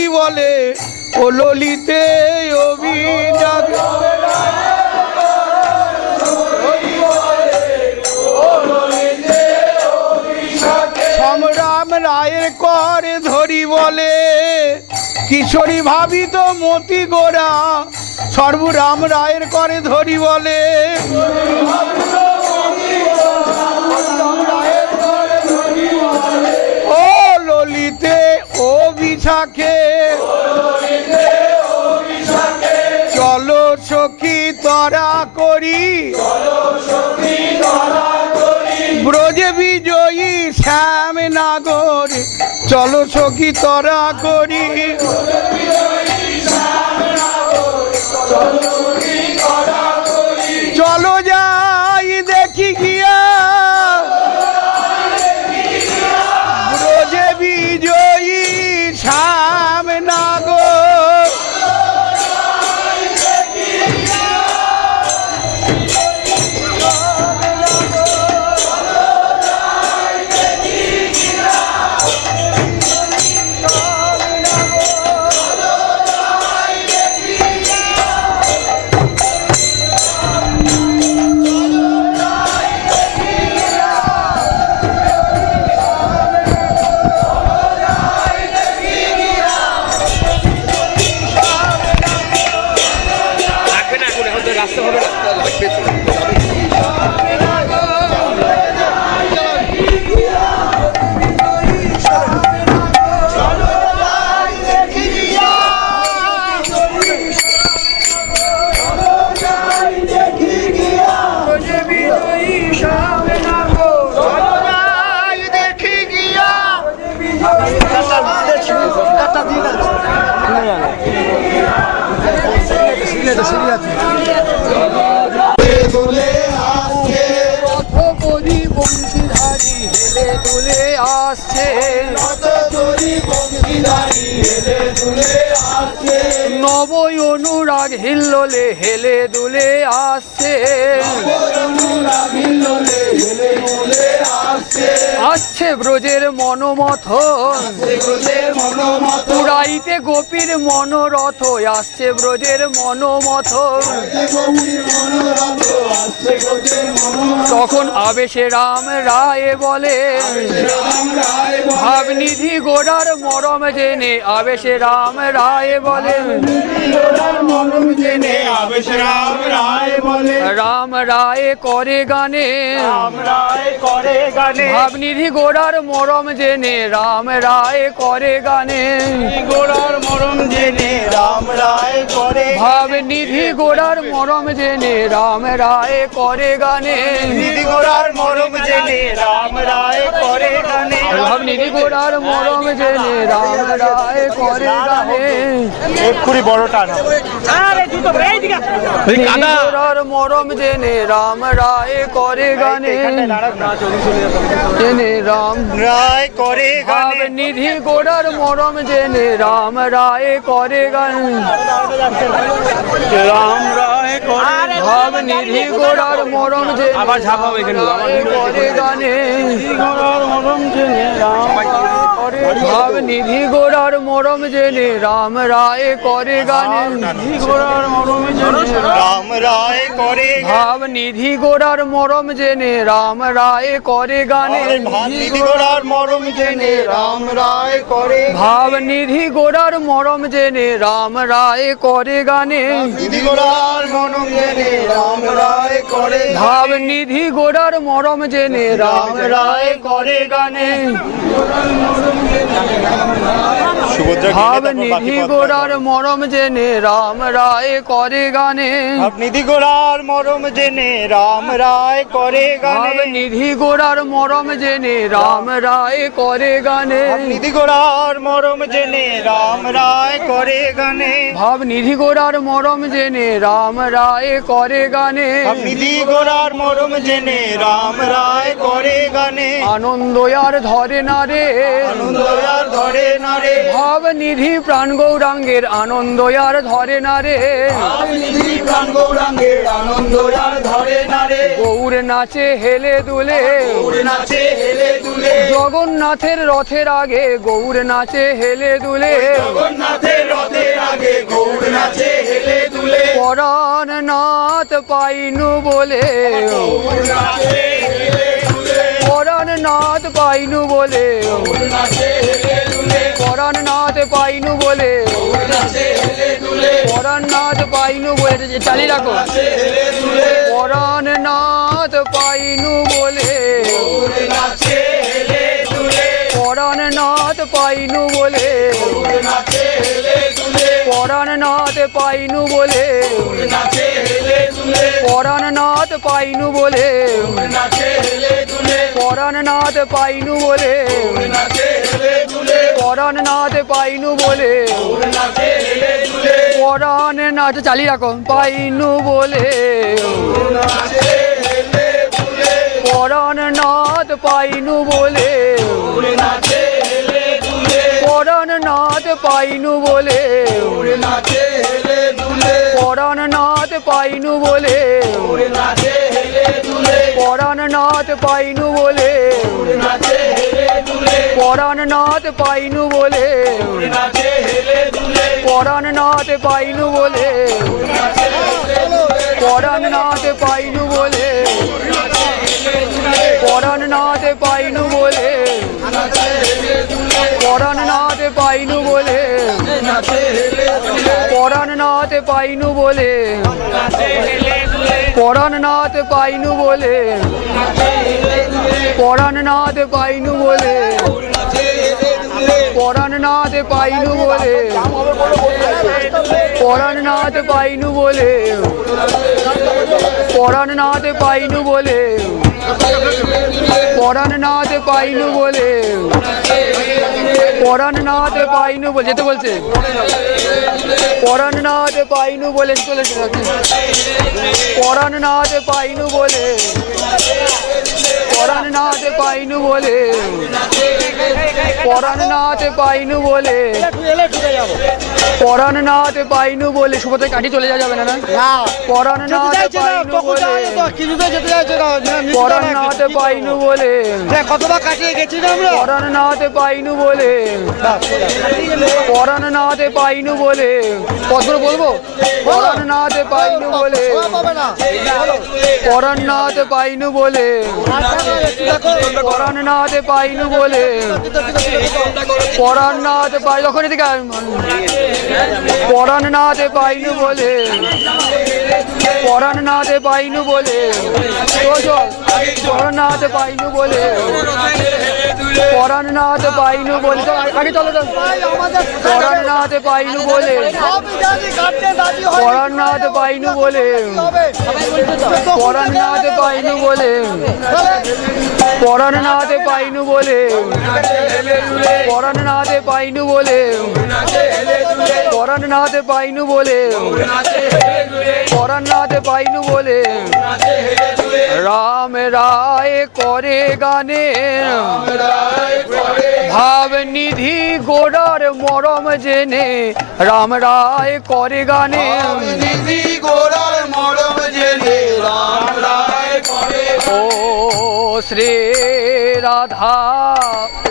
ধরি বলে ও ললিতে অভিযান। সংগ্রাম রায়ের করে ধরি বলে কিশোরী ভাবিত মতি গোরা। সর্বরাম রায়ের করে ধরি বলে ও ললিতে ও বিশাখে। চলো সখী তরা করি ব্রজে বিজয়ী শ্যাম নাগর। চলো সখী তরা করি চলো যাই দেখি গিয়া ব্রজে বিজয়ী শ্যাম নাগর। নবই অনুরাগ হিল্লোলে হেলে দুলে আসছে। আসছে ব্রজের মনোমথন পুরাইতে গোপীর মনোরথ। আসছে ব্রজের মনোমথন তখন আবেশে রাম রায় বলে ভাবনিধি গোড়ার মরম জেনে। আবেশে রাম রায় বলে রাম রায় করে গানে ভাবনিধি গোড়ার মরম জেনে। রাম রায় করে গানে গোড়ার মরম জেনে রাম রায় করে ভাবনিধি গোড়ার মরম জেনে। রাম রায় করে গানে নিধি গোড়ার মরম জেনে রাম রায় করে গানে ভাবনিধি গোড়ার মরম জেনে। রাম রায় করে গানে এক্ষুনি বড় টান গোড়ার মরম জেনে। রাম রায় করে গানে জেনে। রাম রায় করে গানে নিধি গোড়ার মরম জেনে। রাম রায় করে গানে রাম রায় করে ভাব নিধি গোড়ার মরম জেনে। আবার ঝাপাও এখানে করে গানে গোড়ার মরম জেনে রাম ভাব নিধি গোড়ার মরম জেনে। রাম রায় করে গানে গোড়ার মরম জেনে রাম রায় করে ভাব নিধি গোড়ার মরম জেনে। রাম রায় করে গানে নিধি গোড়ার মরম জেনে রাম রায় করে ভাব নিধি গোড়ার মরম জেনে। রাম রায় করে গানে নিধি গোড়ার মরম জেনে রাম রায় করে ভাব নিধি গোড়ার মরম জেনে। রাম রায় করে গানে ভাব নিধি গোড়ার মরম জেনে। রাম রায় করে গানে নিধি গোড়ার মরম জেনে রাম রায় করে ভাব গানে নিধি গোড়ার মরম জেনে। রাম রায় করে গানে নিধি গোড়ার মরম জেনে রাম রায় করে গানে ভাব নিধি গোড়ার মরম জেনে। রাম রায় করে গানে নিধি গোরার মরম জেনে রাম রায় করে গানে আনন্দ আর ধরে না রে আনন্দ আর ধরে না রে ভাব নিধি প্রাণ গৌরাঙ্গের আনন্দ আর ধরে না রে নিধি প্রাণ গৌরাঙ্গের আনন্দ আর ধরে না রে গৌর নাচে হেলে দুলে গৌর নাচে হেলে দুলে জগন্নাথের রথের আগে গৌর নাচে হেলে দুলে জগন্নাথের রথের আগে গৌর নাচে হেলে দুলে পরাণ নাথ পাইনু বলে গৌর নাচে হেলে দুলে পরাণ নাথ পাইনু বলে গৌর নাচে হেলে দুলে পরাণ নাথ পাইনু বলে গৌর নাচে হেলে দুলে পরাণ নাথ পাইনু বলে চালিয়ে রাখো হেলে দুলে পরাণ নাথ পাইনু বলে গৌর নাচে হেলে দুলে পরাণ নাথ পাইনু বলে গৌর নাচে হেলে দুলে পরাণ নাথ পাইনু বলে নাচে হেলে দুলে পরাণ নাথ পাইনু বলে নাচে হেলে দুলে পরাণ নাথ পাইনু বলে নাচে হেলে দুলে পরাণ নাথ পাইনু বলে নাচে হেলে দুলে পরাণ নাথ চালিয়ে রাখো পাইনু বলে নাচে হেলে দুলে পরাণ নাথ পাইনু বলে নাচে হেলে দুলে পরাণ নাথ পাইনু বলে নাচে হেলে দুলে পরাণ নাথ পাইনু বলে নাচে হেলে দুলে পরাণ নাথ পাইনু বলে নাচে হেলে দুলে পরাণ নাথ পাইনু বলে নাচে হেলে দুলে পরাণ নাথ পাইনু বলে পরাণ নাথ পাইনু বলে পরাণ নাথ পাইনু বলে পরাণ নাথ পাইনু বলে পরাণ নাথ পাইনু বলে পরাণ নাথ পাইনু বলে পরাণ নাথ পাইনু বলে পরাণ নাথ পাইনু বলে পরাণ নাথ পাইনু বলে পরাণ নাথ পাইনু বলে পরাণ নাথ পাইনু বলে পরাণ নাথ পাইনু বলে যেতে বলছে পরাণ নাথ পাইনু বলে চলে পরাণ নাথ পাইনু বলে পরাণ নাথ পাইনু বলে পরাণ নাথ পাইনু বলে পরাণ নাথ পাইনু বলে সুভদ্রায় কাঠি চলে যাওয়া যাবে না পরাণ নাথ পাইনু বলে পরাণ নাথ পাইনু বলে কতবার কাটিয়ে গেছি না আমরা পরাণ নাথ পাইনু বলে পরাণ নাথ পাইনু বলে কতগুলো বলবো পরাণ নাথ পাইনু বলে পরাণ নাথ পাইনু বলে পরাণ নাথ পাইনু বলে পরাণ নাথ পাই যখন এদিকে পরাণ নাথ পাইনু বলে পরাণ নাথ পাইনু বলে পরাণ নাথ পাইনু বলে পরাণ নাথ পাইনু বলে আগে চলো পরাণ নাথ পাইনু বলে পরাণ নাথ পাইনু বলে পরাণ নাথ পাইনু বলে পরাণ নাথ পাইনু বলে পরাণ নাথ পাইনু বলে পরাণ নাথ পাইনু বলে পরাণ নাথ পাইনু বলে রাম রায় করে গানে ভাব নিধি গোড়ার মরম জেনে রাম রায় করে গানে নিধি গোরার মরম জেনে রাম রায় করে ও শ্রী রাধা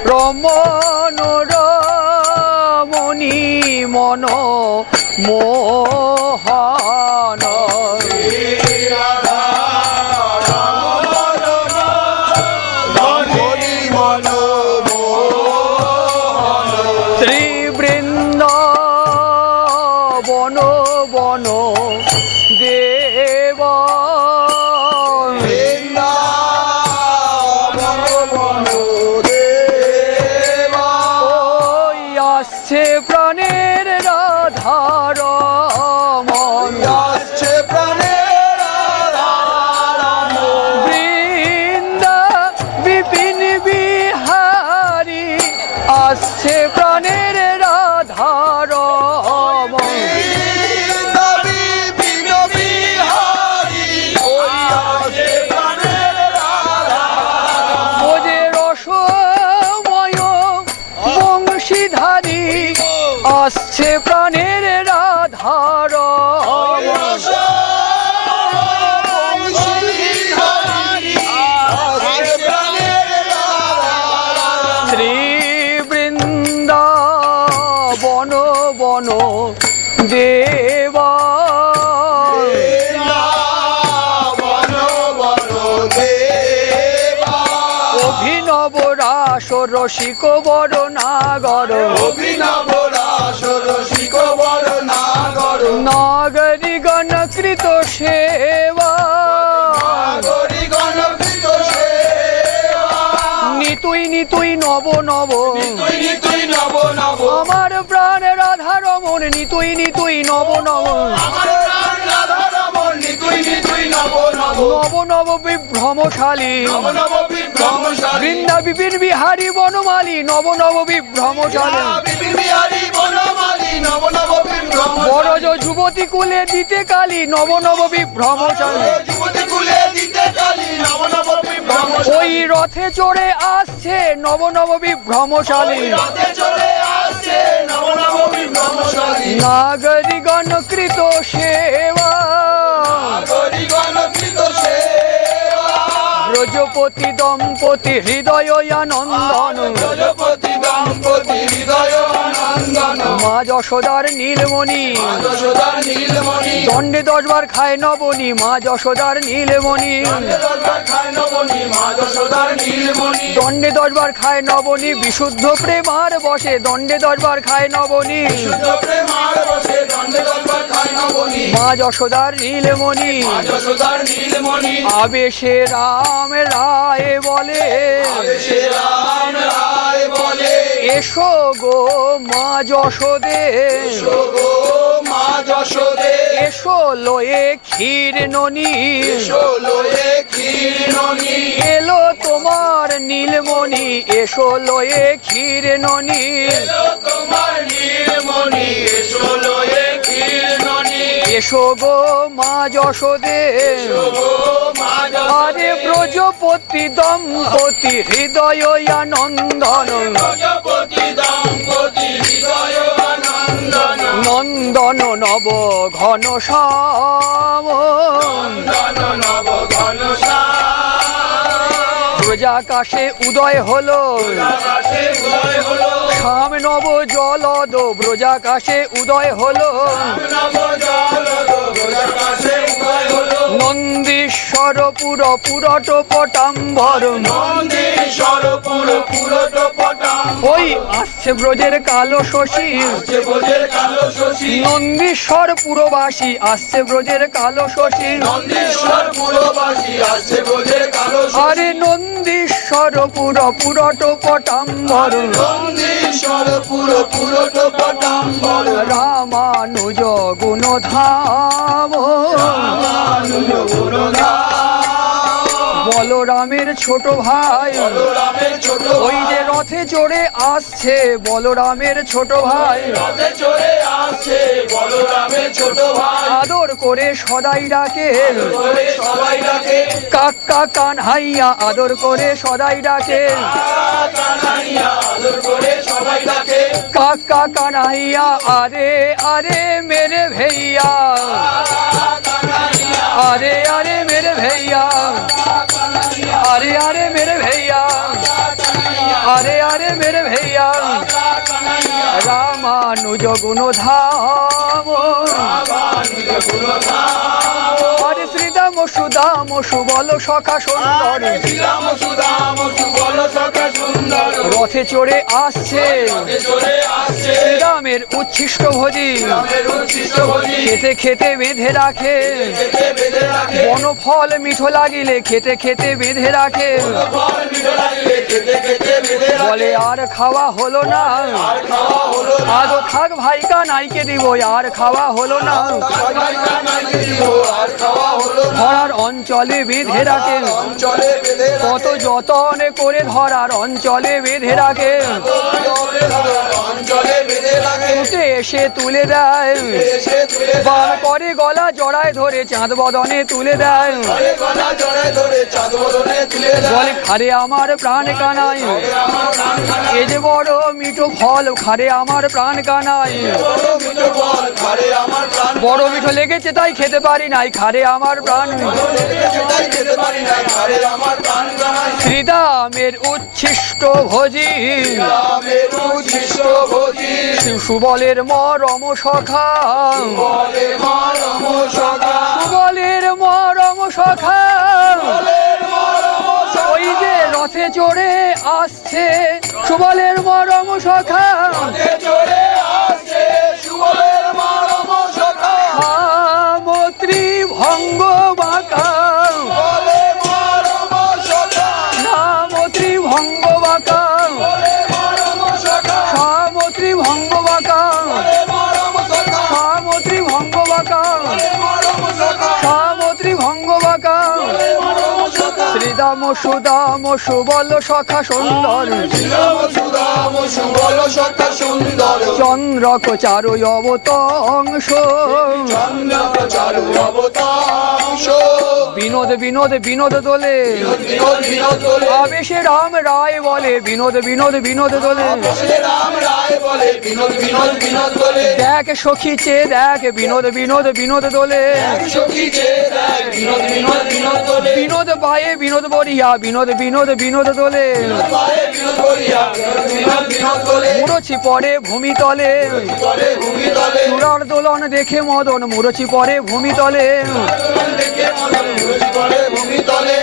রমণ রমণী মন মোহন শ্রী বৃন্দ বন বন দেব ওই আসছে প্রাণের রাধার মন বৃন্দা বিপিন বিহারী আসছে প্রাণের রাধার মন দেবা অভিনব রাস রসিক বড় নাগর নাগরী গণকৃত সেবা নিতুই নিতুই নব নব আমার প্রাণ রাধা রমন নিতুই নিতুই নব নব নব নব বিভ্রমশালী বৃন্দা বিপিন বিহারী বনমালী নব নব বিভ্রমশালী বড়জ যুবতী কুলে দিতে কালী নব নব বিভ্রমশালী ওই রথে চড়ে আসছে নব নব বিভ্রমশালী নাগরী গণকৃত সেবা ব্রজপতি দম্পতি হৃদয় আনন্দন মা যশোদার নীলমণি দণ্ডে 10 বার খায় নবনী মা যশোদার নীলমণি দণ্ডে 10 বার খায় নবনী বিশুদ্ধ প্রেমার বসে দণ্ডে 10 বার খায় নবনী মা যশোদার নীলমণি আবেশে রাম রায় বলে এসো গো মা যশোদে এসো লয়ে ক্ষীর ননি এলো তোমার নীলমণি এসো লয়ে ক্ষীর ননি এসো গো মা যশোদে আরে ব্রজপতি দম্পতি হৃদয় আনন্দন নন্দন নব ঘন শ্যাম ব্রজাকাশে উদয় হলো শ্যাম নব জলদ ব্রজাকাশে উদয় হলো নন্দীশ্বর পুর পুরট পটাম্বর ওই আসছে ব্রজের কালো শশী নন্দীশ্বর পুরবাসী আসছে ব্রজের কালো শশী আরে নন্দীশ্বর পুর পুরট পটাম্বর রামানুজ গুণধাম বলরামের ছোট ভাই ওই যে রথে চড়ে আসছে বলরামের ছোট ভাই আদর করে সদাই ডাকে কাকা কানহাইয়া আদর করে সদাই ডাকে কাকা কানহাইয়া আরে আরে মেরে ভैया আরে আরে মেরে भैया अरे अरे मेरे भैया अरे अरे मेरे भैया रामानुज गुणधाम अरे श्रीदाम सुदाम सुबल सखा सुंदर রথে চড়ে আসছে শ্রীরামের উচ্ছিষ্ট ভোজি খেতে খেতে বেঁধে রাখে বনফল মিঠো লাগিলে খেতে খেতে বেঁধে রাখে বলে আর খাওয়া হলো না আজও থাক ভাই কানাইকে দিব আর খাওয়া হলো না ধরার অঞ্চলে বেঁধে রাখে কত যতনে করে ধরার অঞ্চলে বেঁধে রাখে উঠে এসে তুলে দেয় বার করে গলা জড়ায় ধরে চাঁদ বদনে তুলে দেয় বলে খারে আমার প্রাণ কানাই এ যে বড় মিঠো ফল খারে আমার প্রাণ কানাই বড় মিঠো লেগেছে তাই খেতে পারি নাই, খারে আমার প্রাণ। শ্রীদামের উচ্ছিষ্ট ভোজি, সুবলের মরম সখা, সুবলের মরম সখা। ওই যে রথে চড়ে আসছে সুবলের মরম সখা, সামত্রী ভঙ্গ বাঁকা, সামত্রী ভঙ্গ বাঁকা, সামত্রী ভঙ্গ বাঁকা, সামত্রী ভঙ্গ বাঁকা, সামত্রী ভঙ্গ বাঁকা। শ্রীদাম সুদাম সুবল সখা সুন্দর, চন্দ্রক চারু অবতংশ, বিনোদ বিনোদ বিনোদ দোলে, আবেশে রাম রায় বলে বিনোদ বিনোদ বিনোদ দোলে। দেখ সখী চে দেখ বিনোদ বিনোদ বিনোদ দোলে, বিনোদ বায়ে বিনোদ বরিয়া বিনোদ বিনোদ বিনোদ দোলে। মুরছি পরে ভূমি তলে, চূড়ার দোলন দেখে মদন মুরছি পরে ভূমি তলে।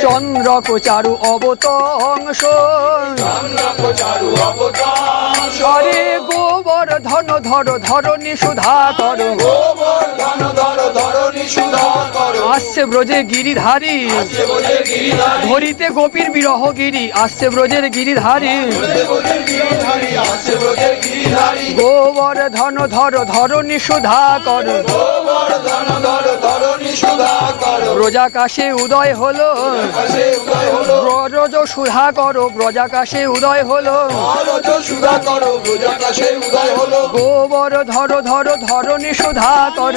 চন্দ্রক চারু অবতংশ, হরে গোবর্ধন ধর ধরণী সুধা কর, আসছে ব্রজে গিরিধারী, ধরিতে গোপীর বিরহ গিরি, আসছে ব্রজের গিরিধারী। গোবর্ধন ধর ধরণী সুধা কর, ব্রজাকাশে উদয় হলো, ব্রজ সুধা করো ব্রজাকাশে উদয় হলো। গোবর্ধন ধর ধরণী সুধা কর,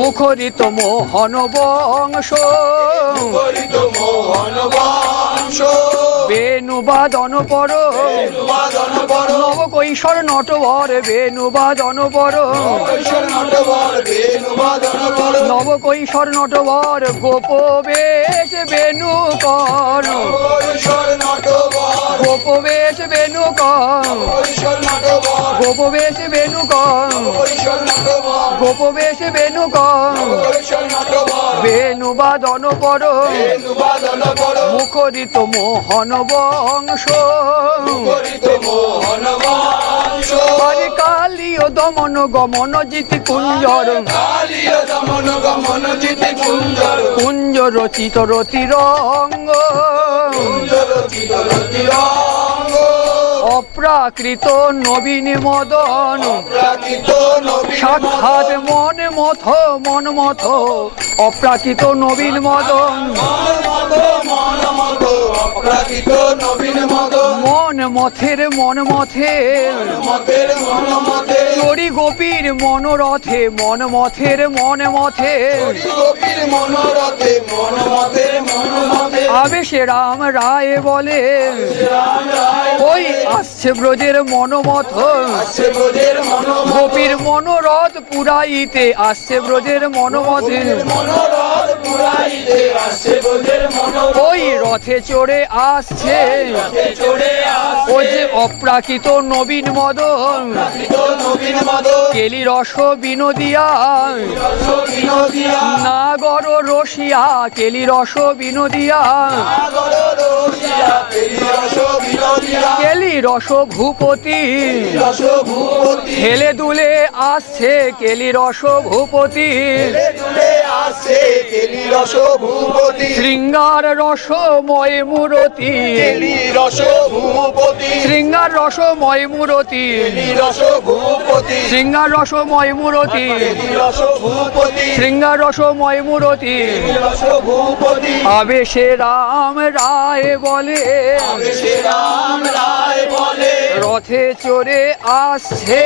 মুখরিত মোহন বংশ, বেণুবাদন পর, নব কৈশোর নটবর বেণুবাদন পর, নব কৈশোর নটবর গোপ বেশ বেণু কর, গোপ বেশ বেণু কর, গোপ বেশ বেণু কর, গোপ বেশ বেণু কর, বেণুবাদন পর, মুখরিত মোহন বংশ। হরে কালীয় দমন গমন জিতি কুঞ্জর, কুঞ্জ রচিত রতিরঙ্গ, অপ্রাকৃত নবীন মদন, সাক্ষাৎ মন মথ মন মথ, অপ্রাকৃত নবীন মদন, মন মথের মন মথের, চরি গোপীর মনোরথে মন মথের মন মথের, আবেশে রাম রায় বলে, ওই আসছে ব্রজের মনোমথ, গোপীর মনোরথ পুরাইতে আসছে ব্রজের মনোমথে। ওই রথে চড়ে আসছে ও যে অপ্রাকৃত নবীন মদন, কেলি রস বিনোদিয়া, নাগর রসিয়া কেলি রস বিনোদিয়া, কেলি রস ভূপতি, হেলে দুলে আসছে কেলি রস ভূপতি, শৃঙ্গার রসময় মূরতি, শৃঙ্গার রসময় মূরতি, শৃঙ্গার রসময় মূরতি, শৃঙ্গার রসময় মূরতি। আবেশে রাম রায় বলে, রথে চড়ে আসছে,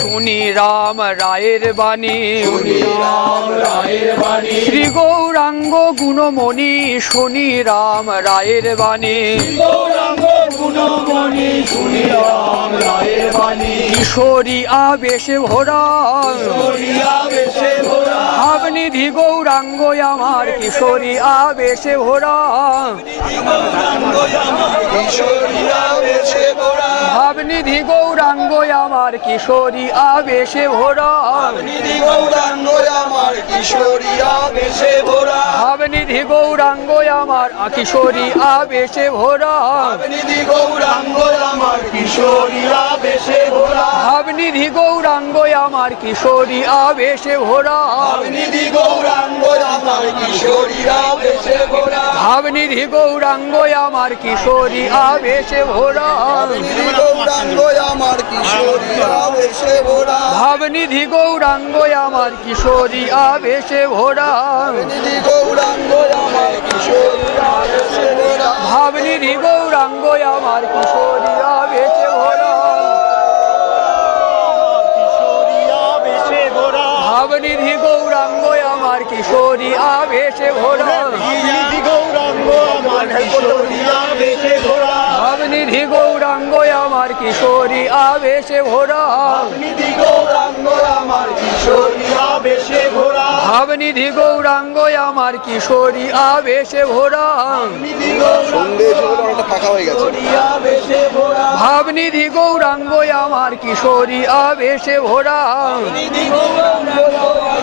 শুনি রাম রায়ের বাণী, শ্রী গৌরাঙ্গ গুণমণি শুনি রাম রায়ের বাণী, কিশোরী আবেশে ভরা ভাবনিধি গৌরাঙ্গ আমার কিশোরী আবেশে ভরা ভাবনিধি গৌরাঙ্গ আমার কিশোরী আবেশে ভরা ভাবনিধি গৌরাঙ্গ আমার কিশোরী আবেশে ভরা ভাবনিধি গৌরাঙ্গ আমার কিশোরী আবেশে ভরা ভাবনিধি গৌরাঙ্গ আমার কিশোরী আবেশে ভরা ভাবনিধি গৌরাঙ্গ আমার কিশোরী আবেশে ভরা ভাবনিধি গৌরাঙ্গ আমার কিশোরী আবেশে ভরা ভাবনিধি গৌরাঙ্গ আমার কিশোরী আবেশে ভরা ভাবনিধি গৌরাঙ্গ আমার কিশোরী আবেশে ভরা ভাবনিধি গৌরাঙ্গ আমার কিশোরী আবেশে ভরা ভাবনিধি গৌরাঙ্গ আমার কিশোরী আবেশে ভরা ভাবনিধি গৌরাঙ্গ আমার কিশোরী আবেশে ভরা ভাবনিধি গৌরাঙ্গ আমার কিশোরী আবেশে ভরা ভাবনিধি গৌরাঙ্গ আমার কিশোরী আবেশে ভরা ফাঁকা হয়ে গেছে ভাবনিধি গৌরাঙ্গ আমার কিশোরী আবেশে ভরা ভাবনিধি গৌরাঙ্গ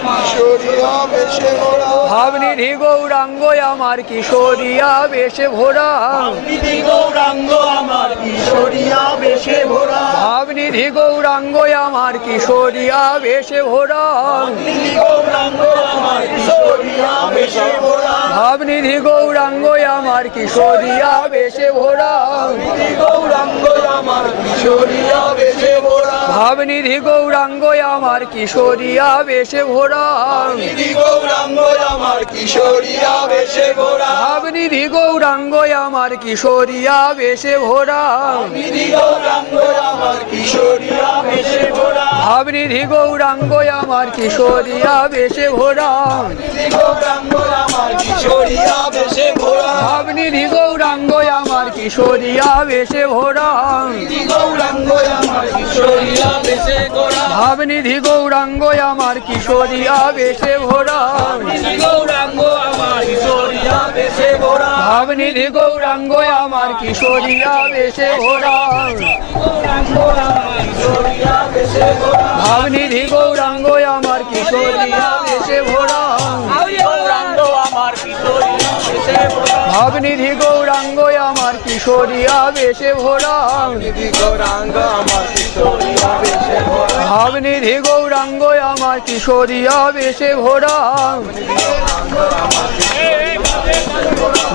আমার কিশোরী আবেশে ভরা ভাবনিধি গৌরাঙ্গ আমার কিশোরী আবেশে ভরা ভাবনিধি গৌরাঙ্গ আমার কিশোরী আবেশে ভরা ভাবনিধি গৌরাঙ্গ আমার কিশোরী আবেশে ভরা ভাবনিধি গৌরাঙ্গ আমার কিশোরী আবেশে ভরা ভাবনিধি গৌরাঙ্গ আমার কিশোরী আবেশে ভরা ভাবনিধি গৌরাঙ্গ আমার কিশোরী আবেশে ভরা ভাবনিধি গৌরাঙ্গ আমার কিশোরী আবেশে ভরা ভাবনিধি গৌরাঙ্গ আমার কিশোরী আবেশে ভরা ভাবনিধি গৌরাঙ্গ আমার কিশোরী আবেশে ভরা ভাবনিধি গৌরাঙ্গ আমার কিশোরী আবেশে ভরা ভাবনিধি গৌরাঙ্গ আমার কিশোরী আবেশে ভরা ভাবনিধি গৌরাঙ্গ আমার কিশোরী আবেশে ভরা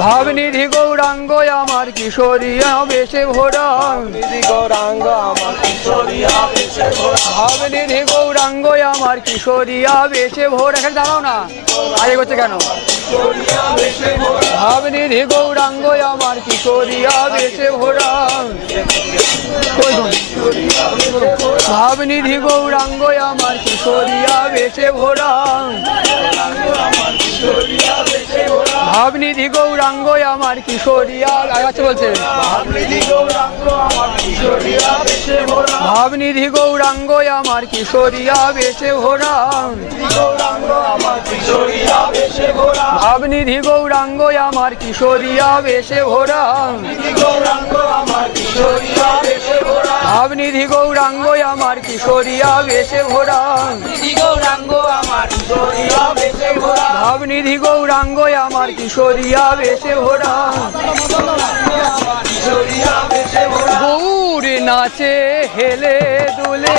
ভাবনিধি গৌরাঙ্গ আমার কিশোরী আবেশে ভরা ভাবনিধি গৌরাঙ্গ আমার কিশোরী আবেশে ভরা এখানে দাঁড়াও না আরে করছে কেন ভাবনিধি গৌরাঙ্গ আমার কিশোরী আবেশে ভরা ভাবনিধি গৌরাঙ্গ আমার কিশোরী আবেশে ভরা ভাবনিধি গৌরাঙ্গ আমার কিশোরী আবেশে বলছে ভাবনিধি গৌরাঙ্গ আমার কিশোরী আবেশে ভরা ভাবনিধি গৌরাঙ্গ আমার কিশোরী আবেশে ভরা ভাবনিধি গৌরাঙ্গ আমার কিশোরী আবেশে ভরা ভাবনিধি গৌরাঙ্গ আমার কিশোরী আবেশে ভরা ভাবনিধি গৌরাঙ্গ আমার কিশোরী আবেশে ভরা গৌর নাচে হেলে দুলে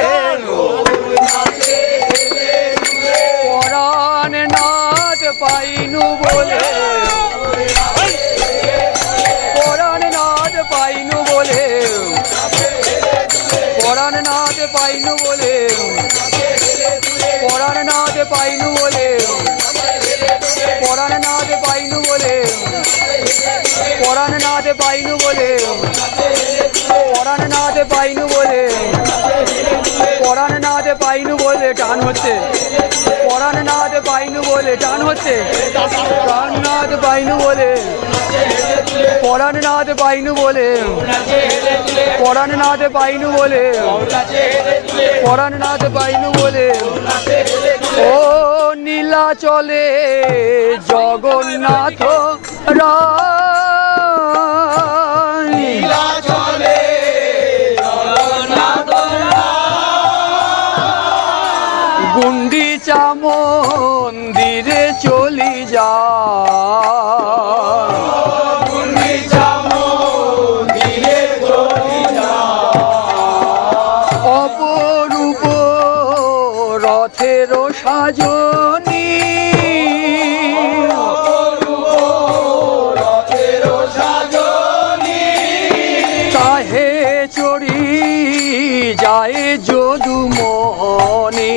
পরাণ নাচ পাইনু বলে পরাণ নাচ পাইনু বলে পরাণ নাচ পাইনু বলে পরাণ নাচ পাইনু বলে পরাণ নাচ পাইনু বলে পরাণ নাচ পাইনু বলে পরাণ নাচ পাইনু বলে পরাণ নাচ পাইনু বলে টান হচ্ছে পরাণ নাচ পাইনু বলে টান হচ্ছে প্রাণ নাচ পাইনু বলে পরাণ নাথ পাইনু বলে, পরাণ নাথ পাইনু বলে, পরাণ নাথ পাইনু বলে, ও নীলাচলে জগন্নাথ রায়, নীলাচলে জগন্নাথ গুন্ডিচা মন্দিরে চলি যা, গুন্ডিচা মন্দিরে চলি যা, অপরূপ রথের সাজনী, রথের সাজনী, তাহে চড়ি যায় যদু মনে,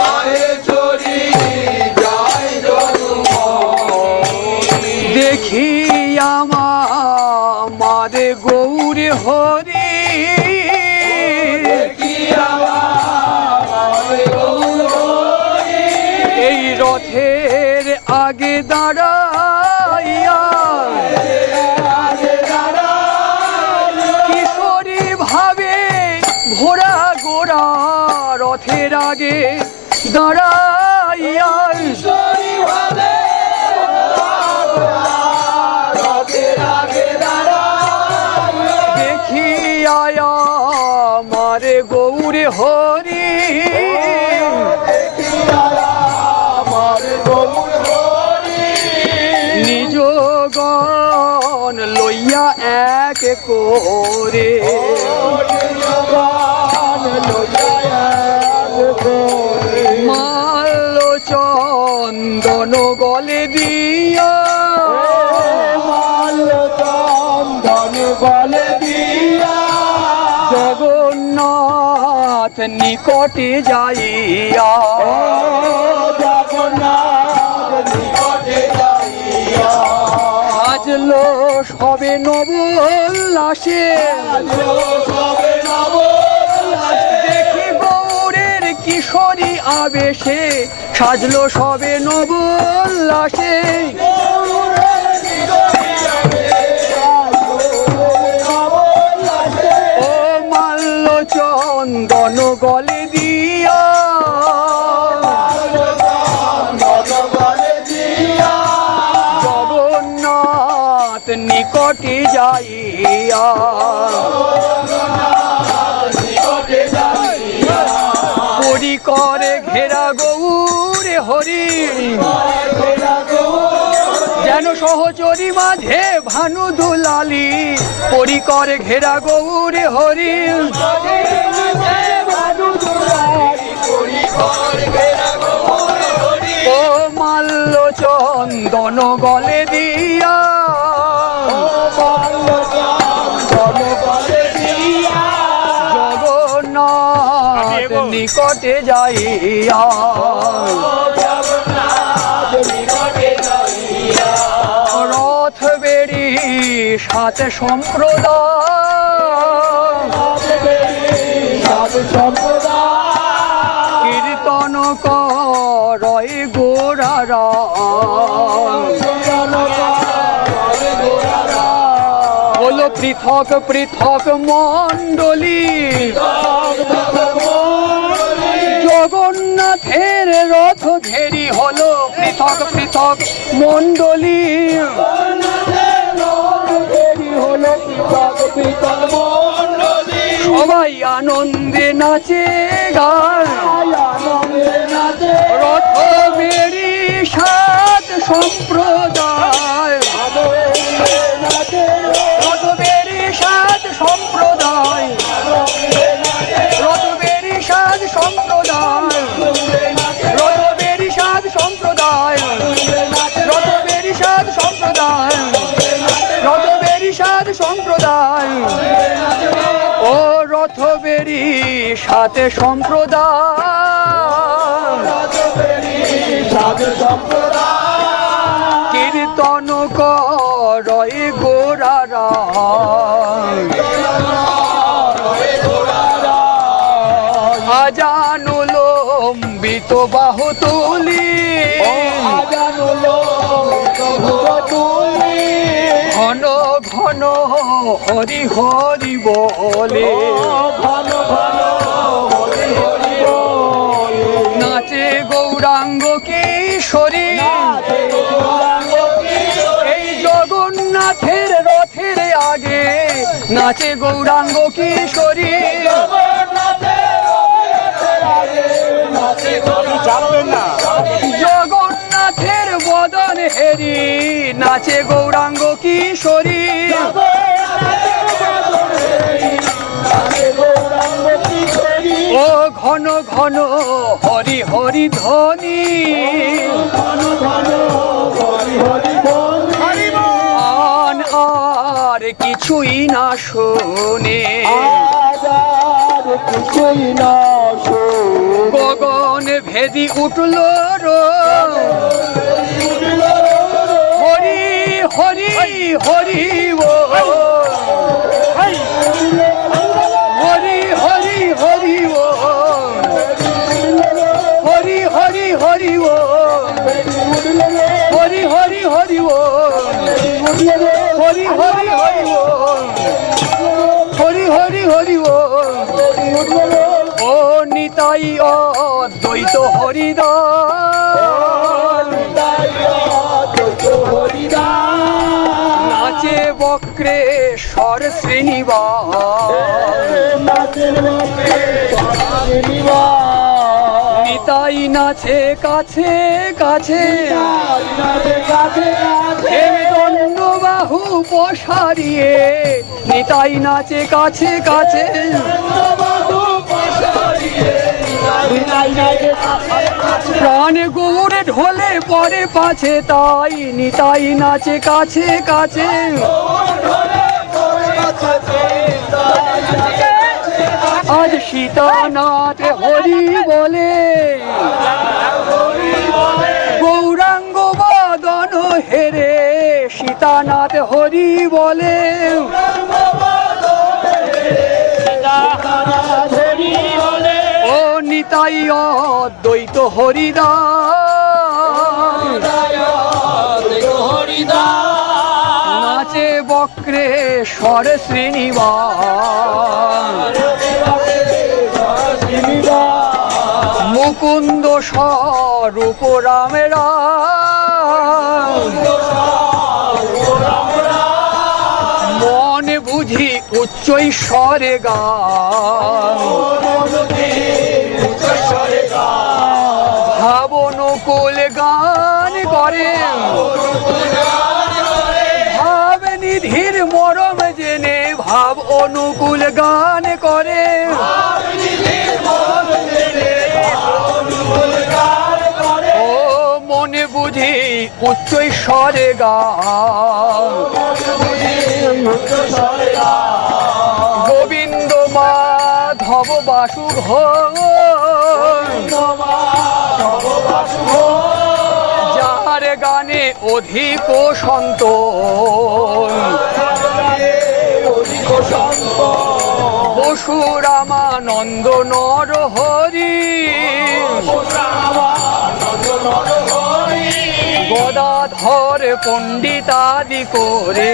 তাহে চড়ি যায় যদুমণি, দেখি আমার গৌর হরি, কি আমার গৌরী, এই রথের আগে দাঁড়াইয়া কিশোরী ভাবে ঘোড়া গোড়া রথের আগে দাঁড়াইয়া, ঈশ্বরী ভাবে রথের আগে দাঁড়ায়, দেখি আয়া মারে গৌর হরি, আমার গৌরী, নিজ গণ লইয়া এক করে, মাল্য চন্দন গলে দিয়া, চন্দন বলে দিয়া, জগন্নাথ নিকটে যাইয়া, জগন্নাথ নিকটে যাইয়া, সাজলো সবে নবোল্লাসে, সবে নবোল্লাসে, দেখি গৌরের কিশোরী আবেশে, সাজলো সবে নবোল্লাসে, ও মাল্য চন্দন গলে দিয়া, জগন্নাথ নিকটে যাইয়া, পরি করে ঘেরা গৌরে হরি, যেন সহচরী মাঝে ভানু দুলালি, পরি করে ঘেরা গৌরে হরি, ও মাল্য চন্দন গলে দিয়া, জগন্নাথ নিকটে যাইয়া, রথ বেড়ি সাথে সম্প্রদায়, কীর্তন করয় গোড়ারা, হলো পৃথক পৃথক মণ্ডলী, জগন্নাথের রথ ঘেরি হলো পৃথক পৃথক মণ্ডলী, সবাই আনন্দে নাচে গায়, রথ বেড়ি সাত সম্প্রদায়, রথ বেড়ি সাত সম্প্রদায়, রথ বেড়ি সাত সম্প্রদায়, রথ বেড়ি সাত সম্প্রদায়, রথ বেড়ি সাত সম্প্রদায়, রথ বেড়ি সাত সম্প্রদায়, ও রথ বেড়ি সাথে সম্প্রদায়, কীর্তন করয় গোড়ারা, আজানুলম্বিত বাহু তুলি, হরি হরি বলে ঘন ঘন হরি হরি বলে নাচে গৌরাঙ্গ কিশোরী এই জগন্নাথের রথের আগে নাচে গৌরাঙ্গ কিশোরী জানবেন না জগন্নাথের বদন হেরি নাচে গৌরাঙ্গ কিশোরী ও ঘন ঘন হরি হরি ধ্বনি আন আর কিছুই না শোনে গগন ভেদি উঠল হরি হরি হরি ও হরি হরি হরি ও হরি হরি হরি ও হরি হরি হরি ও হরি হরি হরি ও হরি হরি হরি ও ও নিতাই অদ্বৈত হরিদাস নাচে বক্রেশ্বর শ্রীনিবাস নিতাই নাচে কাছে কাছে দণ্ড বাহু প্রসারিয়ে নিতাই নাচে কাছে কাছে প্রাণ গৌড়ে ঢোলে পরে পাছে তাই নিতাই নাচে কাছে কাছে আজ সীতানাথ হরি বলে গৌরাঙ্গ বদন হেরে সীতানাথ হরি বলে ও নিতাই অদ্বৈত হরিদাস নাচে বক্রেশ্বর শ্রীনিবাস মুকুন্দ স্বরূপ রামেরা মন বুঝি উচ্চ ঈশ্বরে গান ভাব অনুকূল গান করে ভাব নিধির মরম জেনে ভাব অনুকূল গান করে ও মনে বুঝি উচ্চ ঈশ্বরে গান গোবিন্দ মাধব বাসু যার গানে অধিক সন্তোষ বসু রামানন্দ নর হরি গদাধর পণ্ডিতাদি করে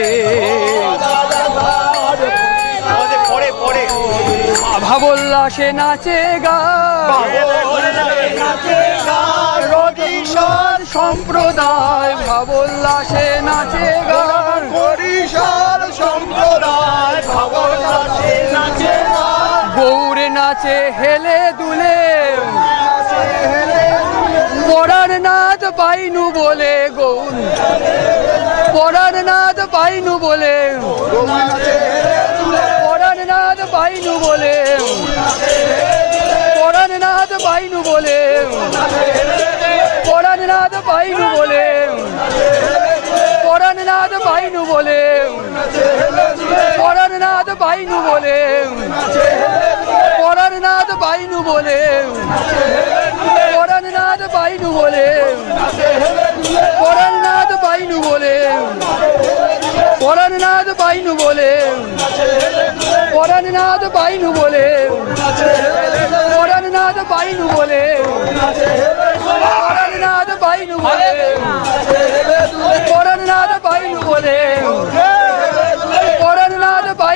পরে পরে ভাবোল্লাসে নাচে গা রবিশাল সম্প্রদায় ভাবোল্লাসে নাচে গা হরিশাল সম্প্রদায় ভগবাসে নাচে গৌরে নাচে হেলে দুলে পরার নাচ পাইনু বলে গৌর পরার নাচ পাইনু বলে পরার নাচ পাইনু বলে পরার নাচ পাইনু বলে পরার নাচ পাইনু বলে পরার নাচ পাইনু বলে পরার নাচ পাইনু বলে পরার নাচ পাইনু বলে পরার নাচ পাইনু বলে পরার নাচ পাইনু বলে পরার নাচ পাইনু বলে পরার নাচ পাইনু বলে পরার নাচ পাইনু বলে পরার নাচ পাইনু বলে পরার নাচ পাইনু বলে পরার নাচ পাইনু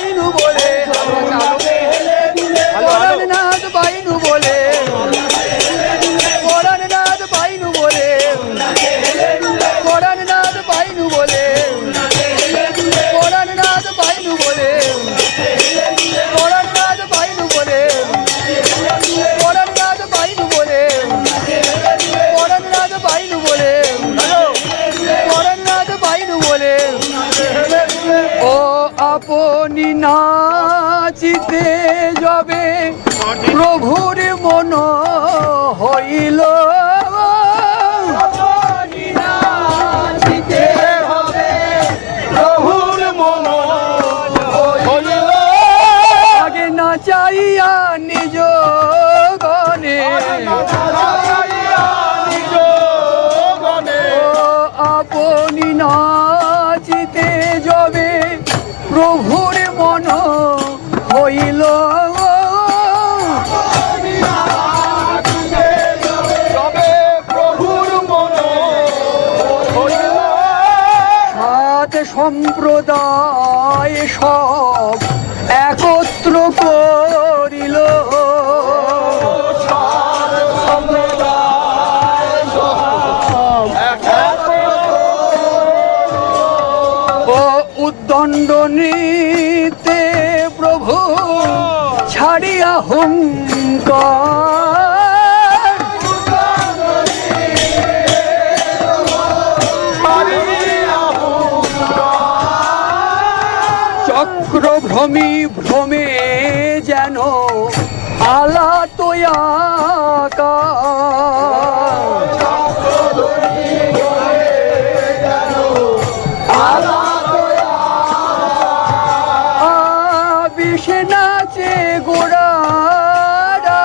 বাইনু বলে পরাণনাথ বাইনু বলে পরাণনাথ বাইনু বলে পরাণনাথ বাইনু বলে পরাণনাথ বাইনু বলে পরাণনাথ বাইনু বলে পরাণনাথ বাইনু বলে পরাণনাথ বাইনু বলে পরাণনাথ বাইনু বলে ও আপনি নাচিতে যাবে প্রভুর মন হইল প্রভুর মন হইল আগে নাচাইয়া নিজ গনে নিজ গণে ও আপনি নাচিতে যাবে প্রভুর মন হইল তবে প্রভুর মন হইল সাত সম্প্রদায় সব একত্র করিল ও উদ্দণ্ডনীতে প্রভু ছাড়িয়া হুঙ্কার চক্র ভ্রমি ভ্রমে যেন আলা তোয়াকা বিশে নাচে গোড়ারা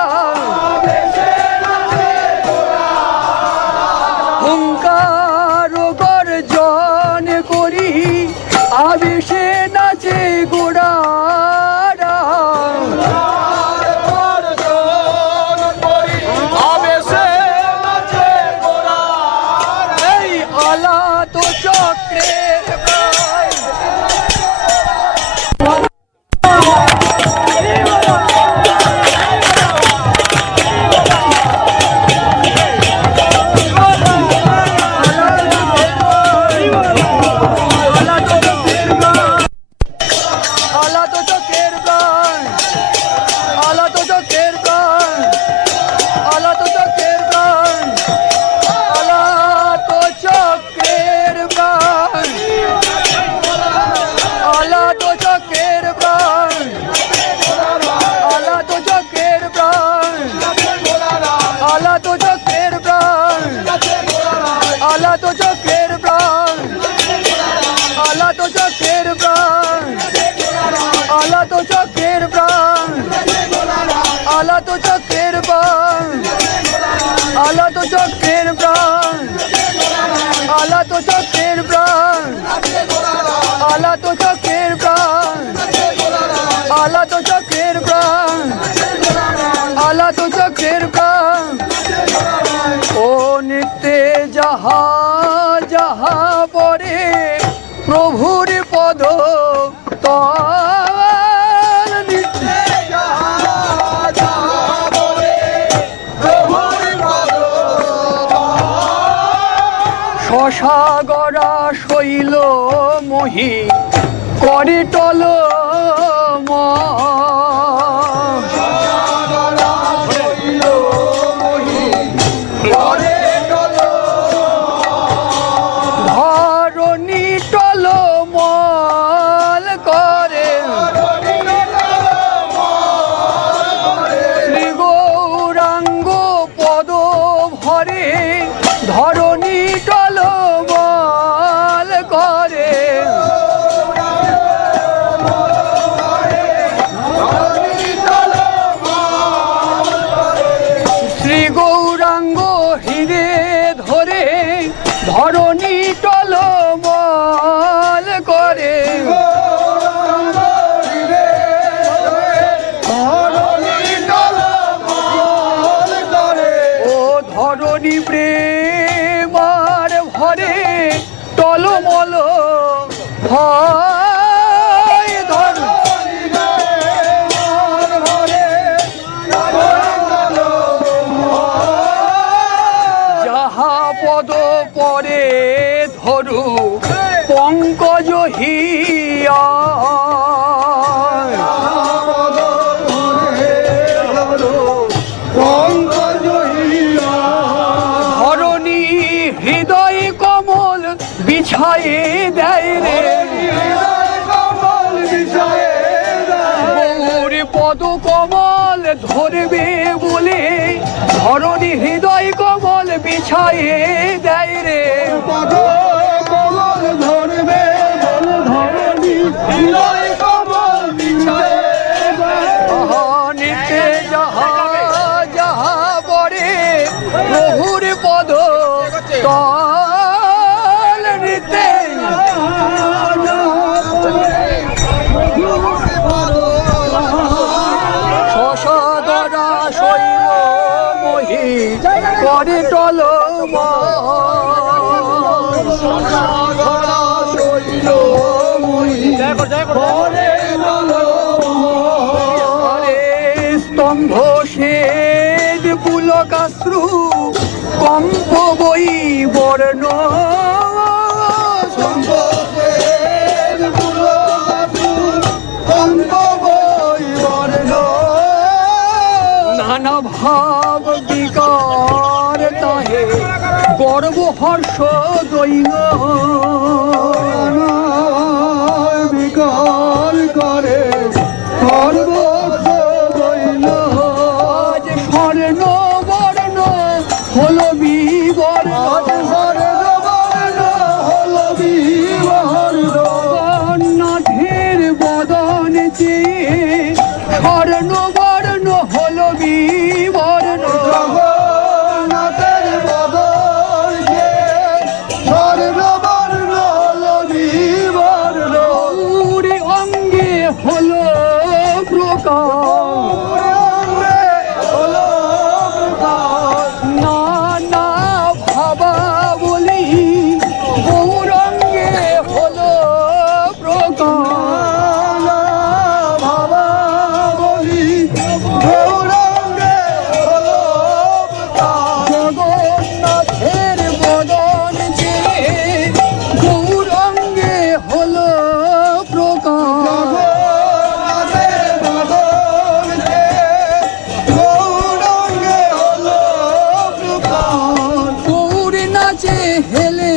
হুঙ্কার গর্জন করি আবিষে নাচে গোড়ারা আবেশে নাচে গোরা এই আলা তো চক্রের প্রায় আলা তো চক্রের প্রাণ আলা তো চক্রের প্রাণ আলা তো চক্রের প্রাণ আলা তো চক্রের প্রাণ আলা তো চক্রের প্রাণ আলা তো চক্রের প্রাণ আলা তো চক্রের প্রাণ আলা তো চক্রের প্রাণ আলা তো চক্রের প্রাণ আলা তো চক্রের প্রাণ আলা তো চক্রের প্রাণ আলা তো চক্রের প্রাণ আলা তো চক্রের প্রাণ আলা তো চক্রের প্রাণ আলা তো চক্রের প্রাণ আলা তো চক্রের প্রাণ ও নিত্যে যাহা যাহা পরে প্রভুর পদ তল নিত্যে শশাগরা শৈল মহি করে টল ধরণী টল মল করে শ্রী গৌরাঙ্গ পদ ভরে ধরণী টল মল করে ধরবে বলে ধরণী হৃদয় কমল বিছায়ে দেয় রে। পদ কমল ধরবে বলে ধরণী হৃদয় কমল বিছায়ে দেয়। নিতে যাহা যাহা বরে প্রভুর পদ তল নিতে শশধরা শৈল মহি করে টল স্তম্ভ শ্বেত পুলকাশ্রু কম্প বই বর্ণ নানা ভাব বিকার তাহে গর্ব হর্ষ দৈন বিকার করে সর্বস্ব দৈন। আজ স্বর্ণ বর্ণ হলো বিবর্ণ নাথের বদন চেয়ে স্বর্ণ বর্ণ হলো বিবর্ণ জগন্নাথের বদন যে স্বর্ণবর্ণ হলো বিবর্ণ। গৌরী অঙ্গে হলো প্রকাশ নানা ভাবা বলি গৌরঙ্গে হলো প্রকাশ ভাবা বলি গৌরাঙ্গে হলো জগন্নাথের বদন যে গৌরঙ্গে হলো প্রকাশ জগন্নাথের বদন যে গৌরাঙ্গে হলো প্রকাশ। গৌরী নাচে হেলে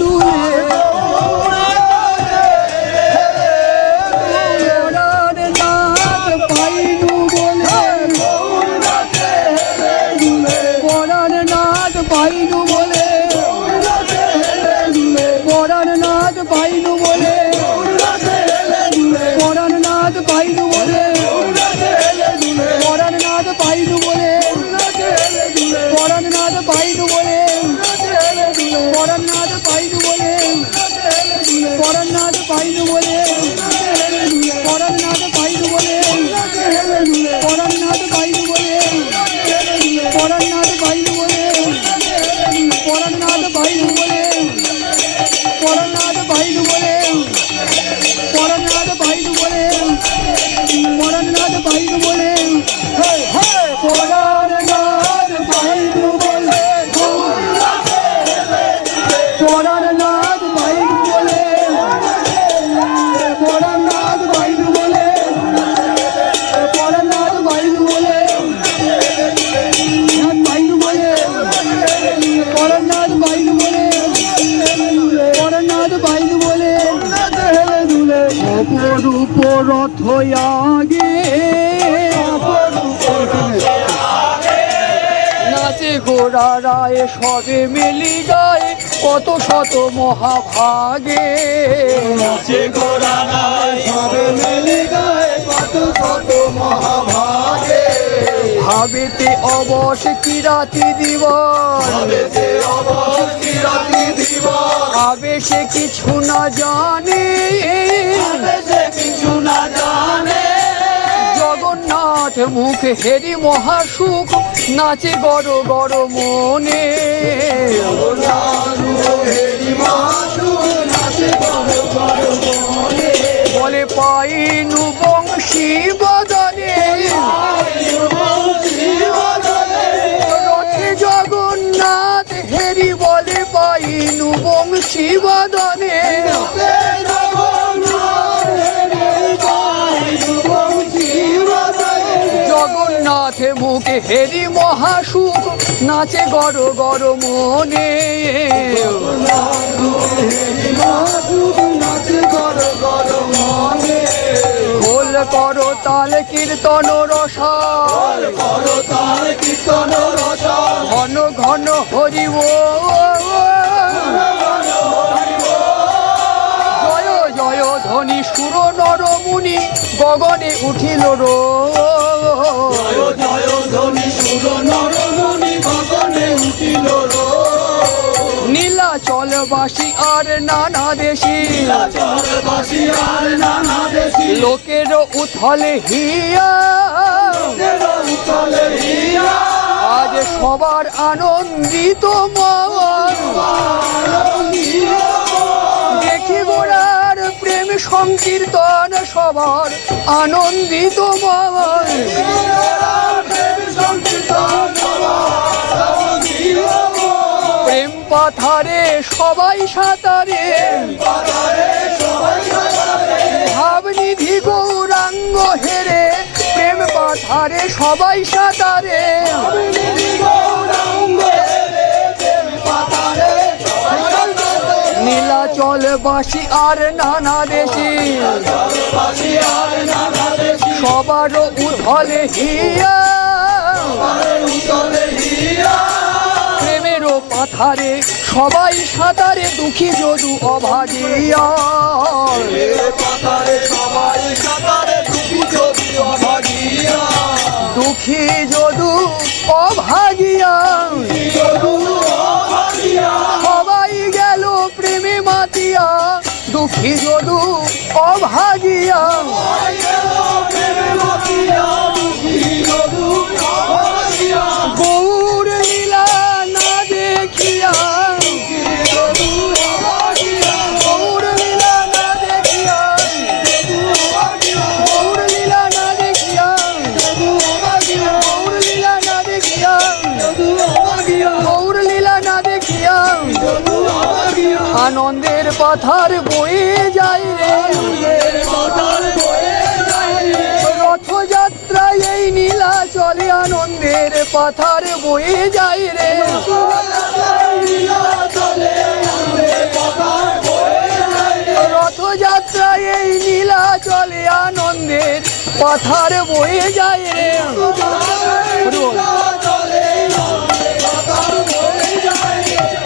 দুলে পরার নাচ পাইনু বলে পরার নাচ পাইনু বলে পরার নাচ পাইনু বলে পরার নাচ পাইনু বলে পরার নাচ পাইনু বলে পরার নাচ পাইনু বলে পরার নাচ পাইনু বলে পরার নাচ পাইনু বলে পরার নাচ পাইনু বলে পরার নাচ পাইনু বলে পরার নাচ পাইনু বলে পরার নাচ পাইনু বলে পরার নাচ পাইনু বলে পরার নাচ পাইনু বলে পরার নাচ পাইনু বলে পরার নাচ পাইনু বলে পরার নাচ পাইনু বলে পরার নাচ পাইনু বলে পরার নাচ পাইনু বলে নাচ পাইনু বলে পরার নাচ পাইনু বলে পরার নাচ পাইনু বলে অপরূপ রথ আগে নাচে গোরা রায় সবে মিলি গায়ে কত শত মহাভাগে নাচে গোরা রায় সবে মিলে গায়ে কত শত মহাভাগে। ভাবেতে অবশ কিরাতি দিবস ভাবেতে অবশ কিরাতি দিবস। আবেশে কিছু না জানে সে কিছু না জানে জগন্নাথ মুখ হেরি মহাসুখ নাচে গড় গড় মনে বলে পাইনু বংশী বদনে রথে জগন্নাথ হেরি বলে পাইনু বংশী বদনে জগন্নাথে মুখে হেরি মহাসুখ নাচে গড় গড় মনে নাচে গড় গড় মনে। খোল করো তাল কীর্তন রসাল ঘন ঘন হরি বল জয় জয় ধ্বনি সুর নর মুনি গগনে উঠিল রো নীলাচলবাসী আর নানা দেশি লোকের উথলে হিয়া আজ সবার আনন্দিত মন দেখি গোড়ার প্রেম সংকীর্তন সবার আনন্দিত মন প্রেম পাথারে সবাই সাঁতারে ভাবনিধি গৌরাঙ্গ হেরে প্রেম পাথারে সবাই সাঁতারে নীলাচলবাসী আর নানা দেশি সবার উথলে হিয়া প্রেমেরও পাথারে সবাই সাঁতারে দুঃখী যদু অভাগিয়া দুঃখী যদু অভাগিয়া সবাই গেল প্রেমে মাতিয়া দুঃখী যদু অভাগিয়া গৌর লীলা না দেখিয়া গৌর লীলা না দেখিয়া গৌর লীলা না দেখিয়া গৌর লীলা না দেখিয়া গৌর লীলা না দেখিয়া আনন্দের পাথার বয়ে যায় রে রথযাত্রায় এই নীলাচলে আনন্দের পাথার বয়ে যায় রে রথযাত্রায় এই নীলাচলে আনন্দের পাথার বয়ে যায় রে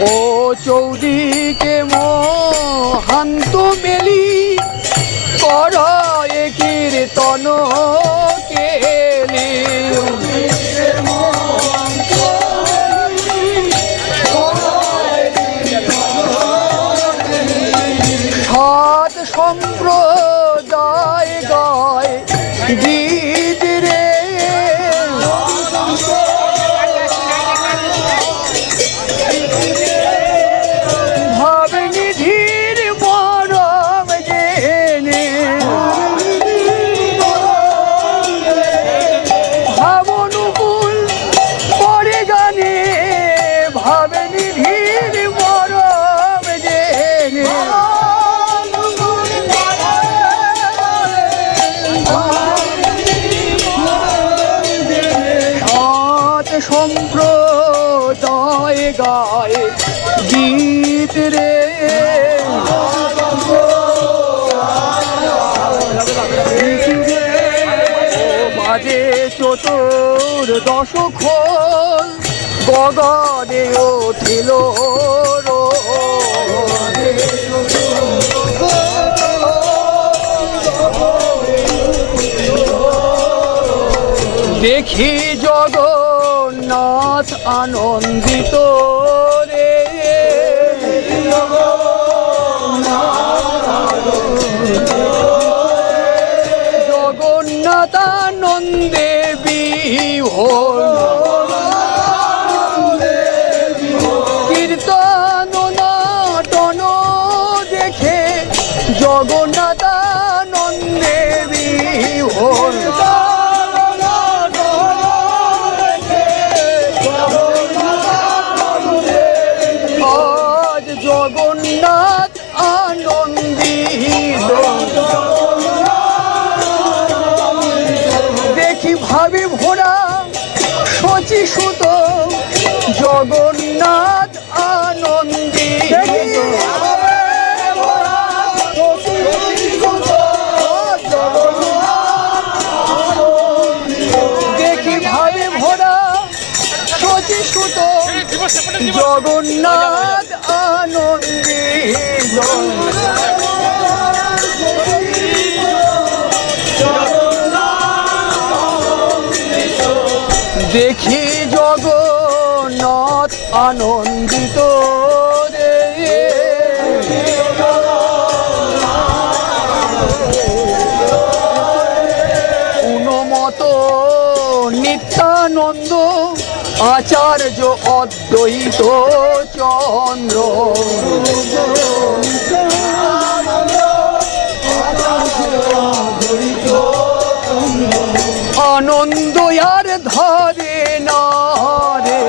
ও চৌদিকে মহান্ত মেলি কর এ কীর্তন কেলি সাত সম্প্রদায় গায় গীত রে ভাবনিধির মরম জেনে ভাবনুকুল পরে গানে ভাবনিধির মরম জেনে সাত সম্প্রদায় গায় গীত রে বাজে চতুর্দশ খোল গগনে উঠিল রো দেখি জগন্নাথ আনন্দিত রে জগন্নাথ আনন্দে বিভোর কীর্তন নাটন দেখে জগন্নাথ আনন্দে বিভোর আজ জগন্নাথ আনন্দিত দেখি ভাবে ভোরা শচী সুত জগন্নাথ আনন্দিত জগন্নাথ আনন্দিত দেখি জগন্নাথ আনন্দিত রে উনমত নিত্যানন্দ আচার্য অদ্বৈত চন্দ্র আনন্দ আর ধরে না রে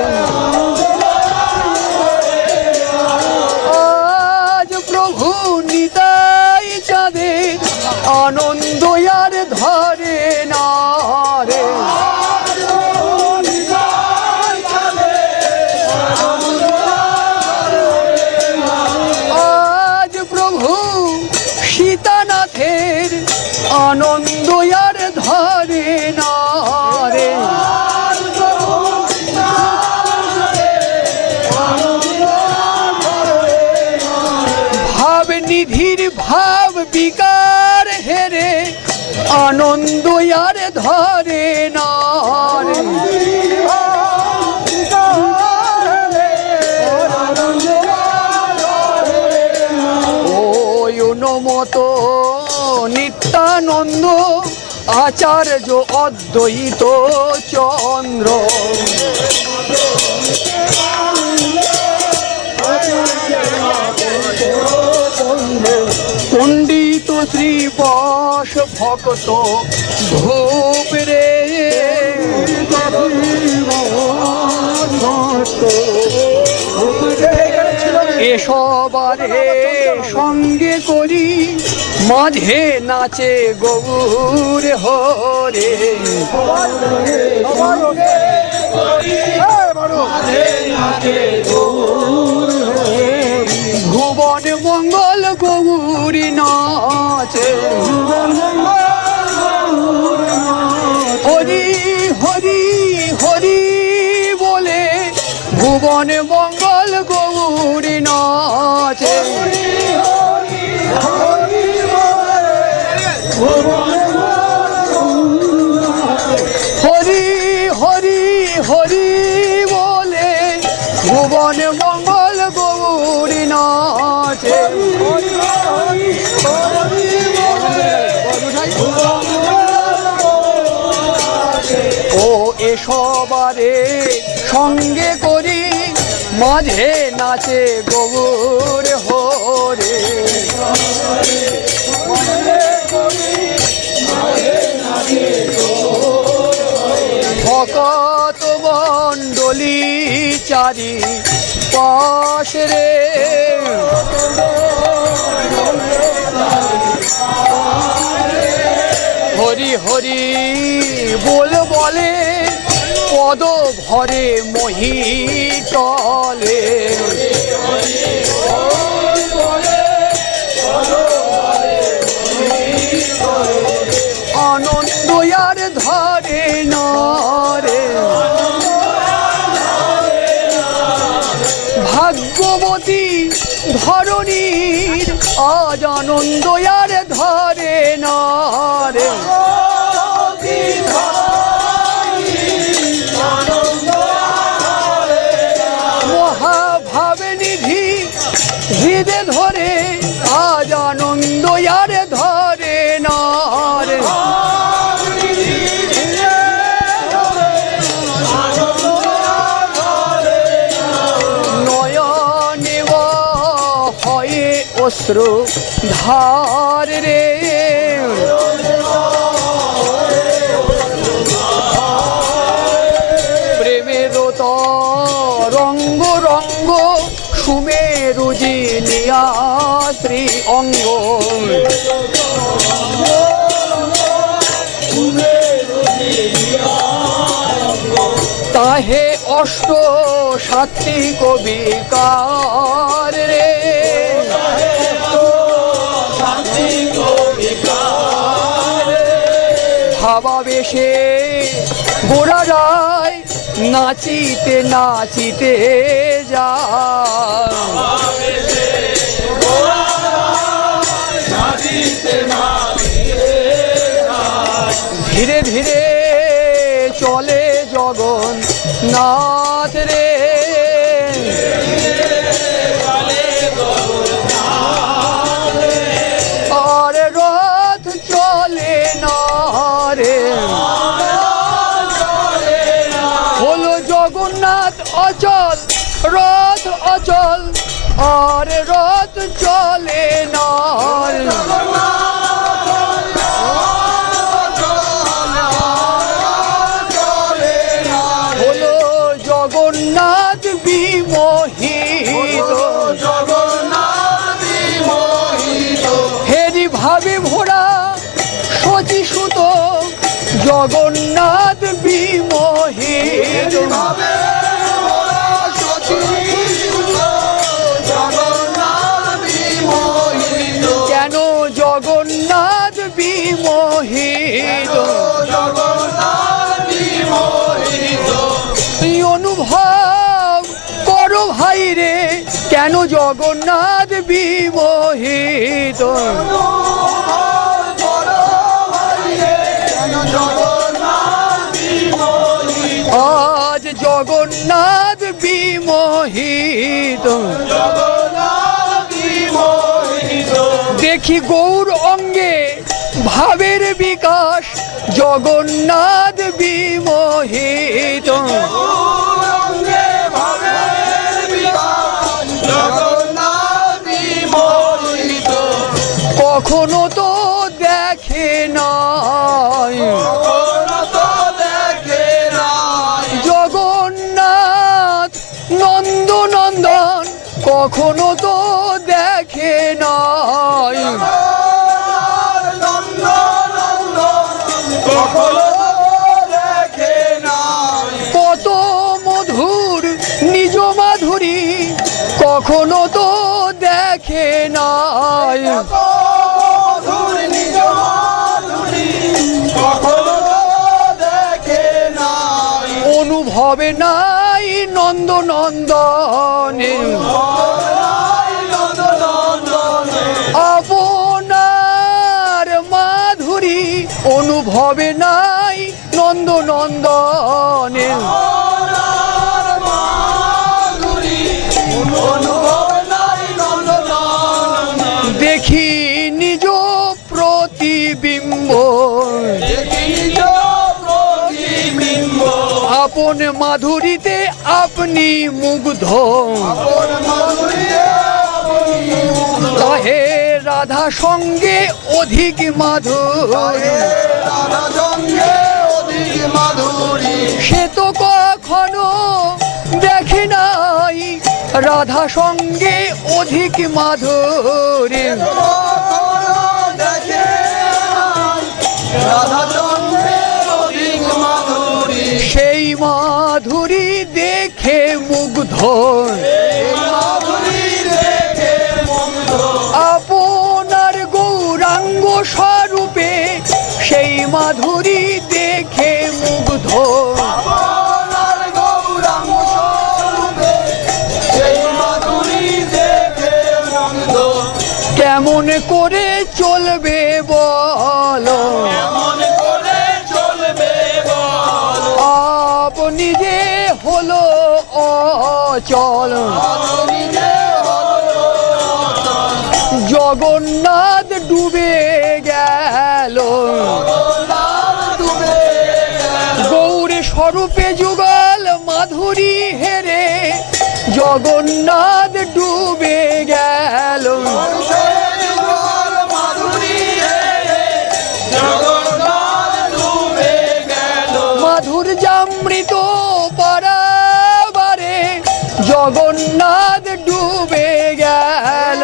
আজ প্রভু নিতাই চাঁদের আনন্দ আর ধরে না রে আজ প্রভু সীতানাথের আনন্দ আর ধরে না রে ভাব নিধির ভাব বিকার হেরে আনন্দ আর ধরে না রে ওই অনুমত নিত্যানন্দ আচার্য অদ্বৈত চন্দ্র পণ্ডিত শ্রী বস ভক্ত ধূপ রে এসবারে সঙ্গে করি মাঝে নাচে গৌর হরে ভুবন মঙ্গল গৌরী নাচে হরি হরি হরি বলে ভুবন মঙ্গল গৌরী নাচে হরি হরি হরি বলে ভুবন মঙ্গল গৌরী নাচে ও এসবারে সঙ্গে করি মাঝে নাচে গৌর হরে ভকত মণ্ডলী চারি পাশ রে হরি হরি বল বলে পদ ভরে মহিতলে আনন্দ আর ধরে না রে ভাগ্যবতী ধরণীর আজ আনন্দ আর ধরে না রে মহাভাবে নিধি হৃদে ধরে আজ আনন্দ আর ধরে না রে নয়নে হয়ে অশ্রু ধার রে প্রেমের রঙ্গ রঙ্গ সুমেরু জিনিয়া শ্রী অঙ্গ তাহে অষ্ট সাতটি কবিকার রে ভাবাবেশে গোড়া রায় নাচিতে নাচিতে যায়। ধীরে ধীরে চলে জগন্নাথ রে, আর রথ চলে না রে, হলো জগন্নাথ অচল, রথ অচল, আর রথ চলে না রে। হলো জগন্নাথ বিমোহিত, হেরি ভাবে ভোরা শচী সুত, জগন্নাথ বিমোহিত। কেন জগন্নাথ বিমোহিত? অনুভব করো ভাই রে, কেন জগন্নাথ বিমোহিত? আজ জগন্নাথ বিমোহিত, দেখি গৌর অঙ্গে ভাবের বিকাশ, জগন্নাথ বিমোহিত। কখনো তো দেখে নাই জগন্নাথ নন্দনন্দন, কখনো তো দেখে নাই। কত মধুর নিজ মাধুরী, কখনো তো দেখে নাই। অনুভবে নাই নন্দনন্দনে, আপনার মাধুরী অনুভবে নাই নন্দনন্দনে। দেখি নিজ প্রতিবিম্ব, আপন মাধুরীতে আপনি মুগ্ধ, তাহে রাধা সঙ্গে অধিক মাধুরী, সে তো কখনো দেখে নাই রাধা সঙ্গে অধিক মাধুরী। সেই মাধুরী দেখে মুগ্ধ, আপনার গৌরাঙ্গ স্বরূপে সেই মাধুরী দেখে মুগ্ধ। কেমন করে চলবে বলো, আপনি যে হলো অচল, জগন্নাথ ডুবে গেল, গৌর স্বরূপে যুগল মাধুরী হেরে, জগন্নাথ ডুবে গেল। মাধুর্যামৃত পারাবারে, জগন্নাথ ডুবে গেল।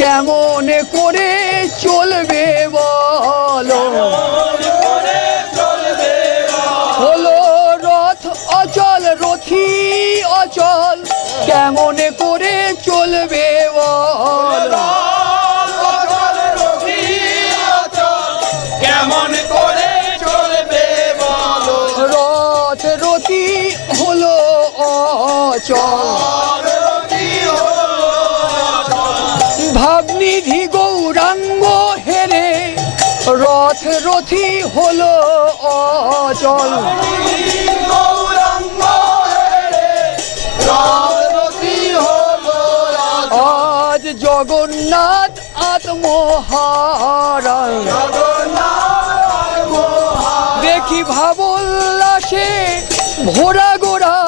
কেমন করে চলবে বলো, হলো রথ অচল, রথী অচল, কেমন করে চলবে বলো। রথি হলো অচল। আজ জগন্নাথ আত্মহারায় দেখি ভাবোল্লাসে ভোরা গোরা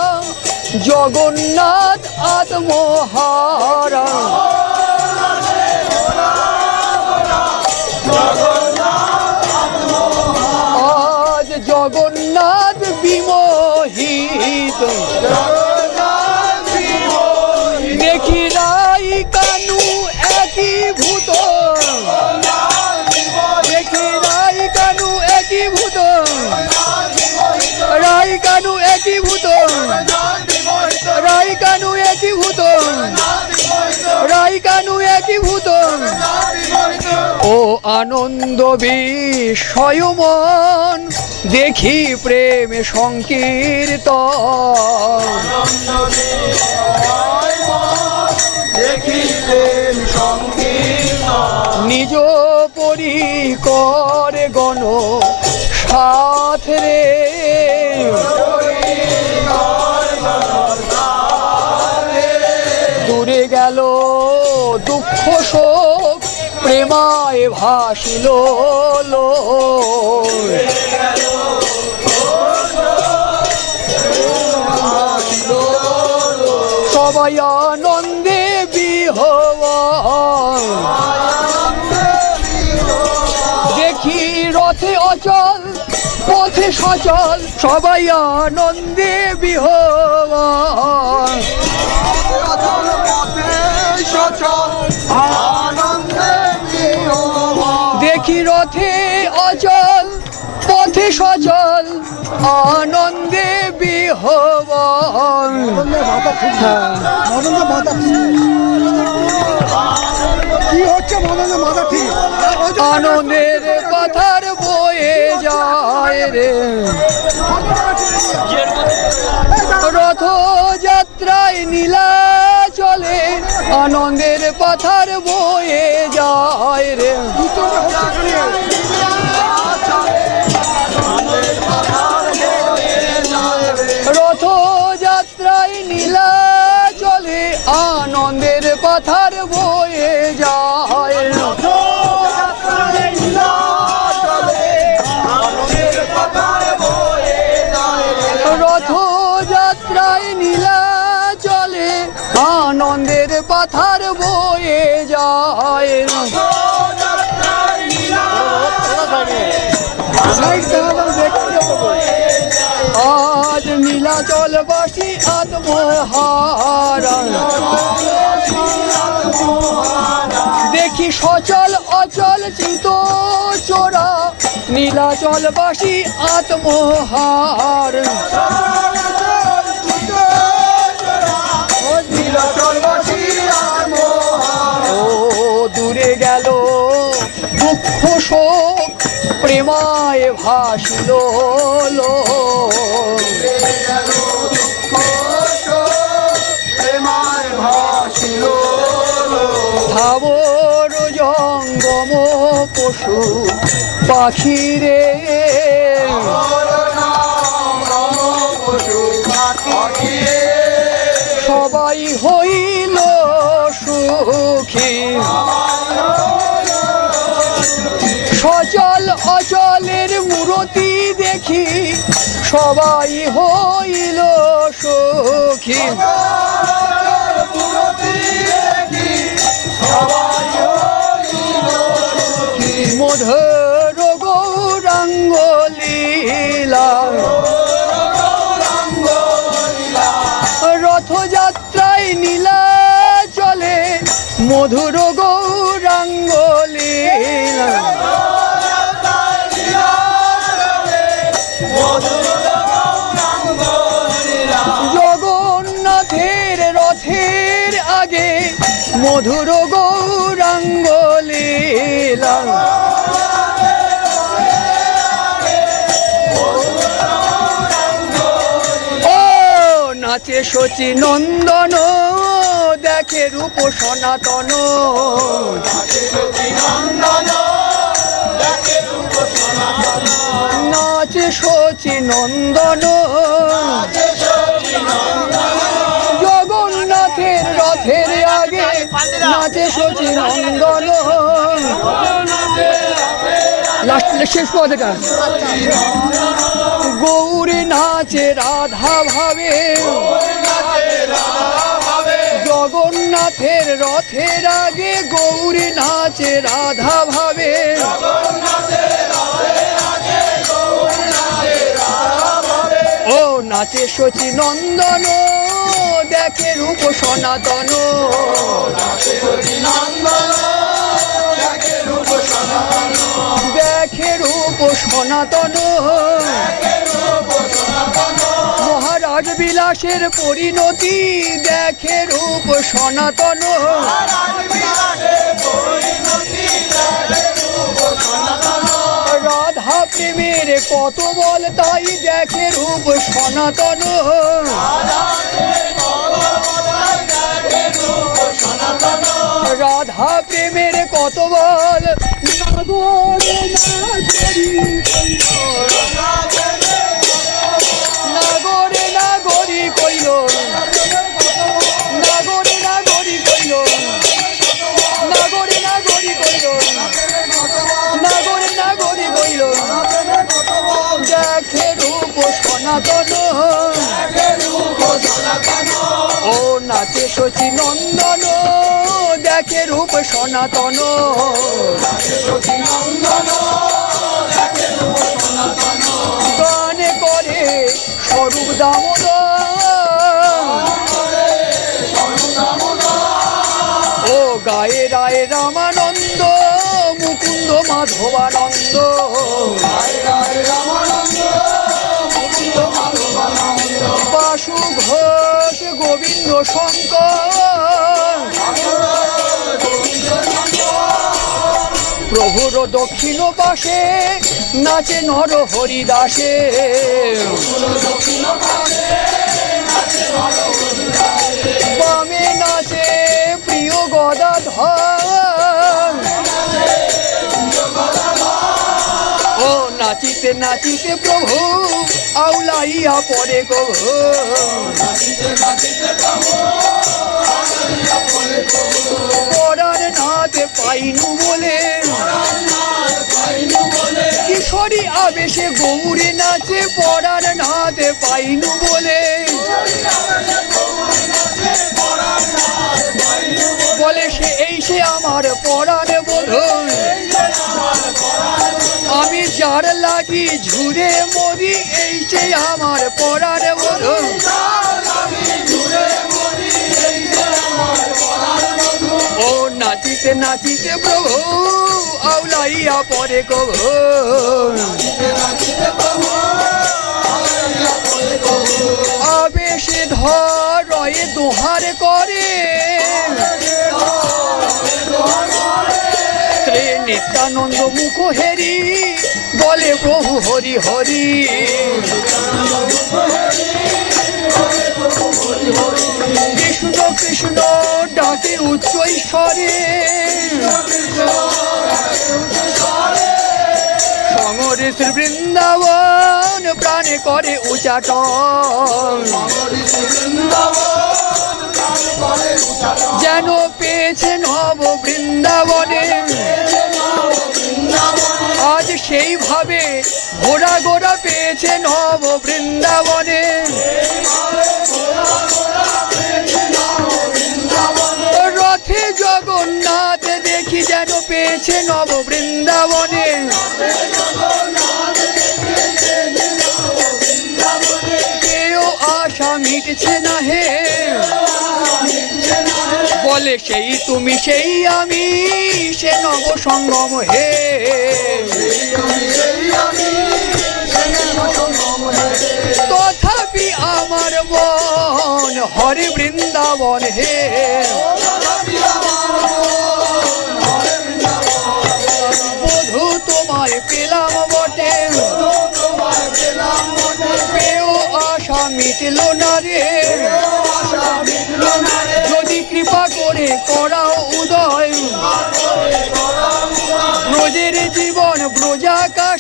জগন্নাথ আত্মহারায়। আজ জগন্নাথ বিমোহিত দেখি রাই কানু একই ভূত, দেখি রাই কানু একই ভূত, রাই কানু একই ভূত, রাই কানু একই ভূত, রাই কানু একই ভূত। ও আনন্দ বিস্ময়মন দেখি প্রেম সংকীর্তন, নিজ পরিকর গণ সাথ রে দূরে গেল দুঃখ শোক প্রেমায় ভাসিল সবাই আনন্দে বিহ্বল দেখি রথে অচল পথে সচল সবাই আনন্দে বিহ্বল দেখি রথে অচল পথে সচল আনন্দে বিহ্বল। কি হচ্ছে মদনের মাথা ঠিক আনন্দের কথার বয়ে যায় রে রথযাত্রায় নীলা চলে আনন্দের কথার বয়ে যায় রে রথযাত্রায় নীলা চলে আনন্দের কথার বয়ে যায় রথযাত্রায় নীলা চলে আনন্দের পাথার বয়ে যায় আজ নীলাচলবাসী আত্মহারা দেখি সচল অচল চিত চোরা নীলাচলবাসী আত্মহার ও দূরে গেল দুঃখ শোক প্রেমায় ভাসিল ধাবর জঙ্গম পশু পাখিরে সবাই হইল সুখী সচল অচলের মূরতি দেখি সবাই হইল সুখী মধুর গৌরাঙ্গ লীলা রথযাত্রায় নীলা চলে মধুর গৌরাঙ্গ লীলা জগন্নাথের রথের আগে মধুর গৌরাঙ্গ লীলা ও নাচে শচী নন্দন দেখে রূপ সনাতন নাচে শচী নন্দন জগন্নাথের রথের আগে নাচে শচী নন্দন লাস্ট শেষ পদেটা গৌরী নাচে রাধা ভাবে জগন্নাথের রথের আগে গৌরী নাচে রাধা ভাবে ও নাচে শচী নন্দন দেখে রূপ সনাতন দেখে রূপ সনাতন মহারাজ বিলাসের পরিণতি দেখে রূপ সনাতন রাধা প্রেমের কত বল তাই দেখে রূপ সনাতন রাধা প্রেমের কত বল নাগরে নাগরি কইল নাগরে নাগরি কইল নাগরে নাগরি কইল নাগরে নাগরি কইল দেখে রূপ সনাতন ও নাচে শচী নন্দন দেখে রূপ সনাতন গানে করে স্বরূপ দামোদর ও গায়ে রায় রামানন্দ মুকুন্দ মাধবানন্দ বাসু ঘোষ গোবিন্দ শঙ্কর প্রভুর দক্ষিণ পাশে নাচে নর হরিদাসে বামে নাচে প্রিয় গদাধর ও নাচিতে নাচিতে প্রভু আউলাইয়া পরে কভু পরার নাতে পাইনু বলে কিশোরী আবেশে গৌরে নাচে পরার নাতে পাইনু বলে বলে সে এই সে আমার পরাণ বোধন আমি যার লাগি ঝুরে মরি এই সে আমার পরাণ বোধন ও নাচিতে নাচিতে প্রভু আউলাইয়া পরে কভু আবেশে ধর রয়ে দোহার করে শ্রী নিত্যানন্দ মুখ হেরি বলে প্রভু হরি হরি কৃষ্ণ কৃষ্ণ ডাকে উচ্চ ঈশ্বরে সঙ্গরে শ্রী বৃন্দাবন প্রাণে করে উচাটন যেন পেয়েছে নব বৃন্দাবনে আজ সেইভাবে ঘোড়া ঘোড়া পেয়েছে নব বৃন্দাবনে রথে জগন্নাথ দেখি যেন পেয়েছে নব বৃন্দাবনে কেউ আশা মিটছে না হে বলে সেই তুমি সেই আমি সে নব সঙ্গম হে তথাপি আমার মন হরে বৃন্দাবন হে বধূ তোমায় পেলাম বটে পেও আশা মিটল না রে যদি কৃপা করে করাও উদয় ব্রজের জীবন ব্রজাকাশ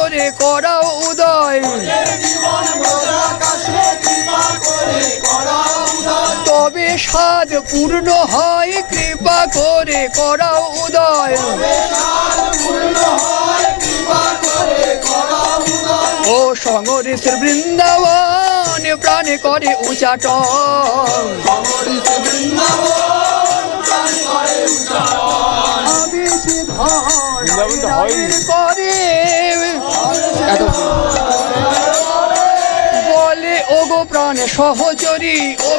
করে করাও উদয়, তবে সাধ পূর্ণ হয় কৃপা করে করাও উদয়। ও সংহরিতের বৃন্দাবন প্রাণে করে উচাটন, আমি সিদ্ধার করে বলে ওগো প্রাণ সহচরী, ও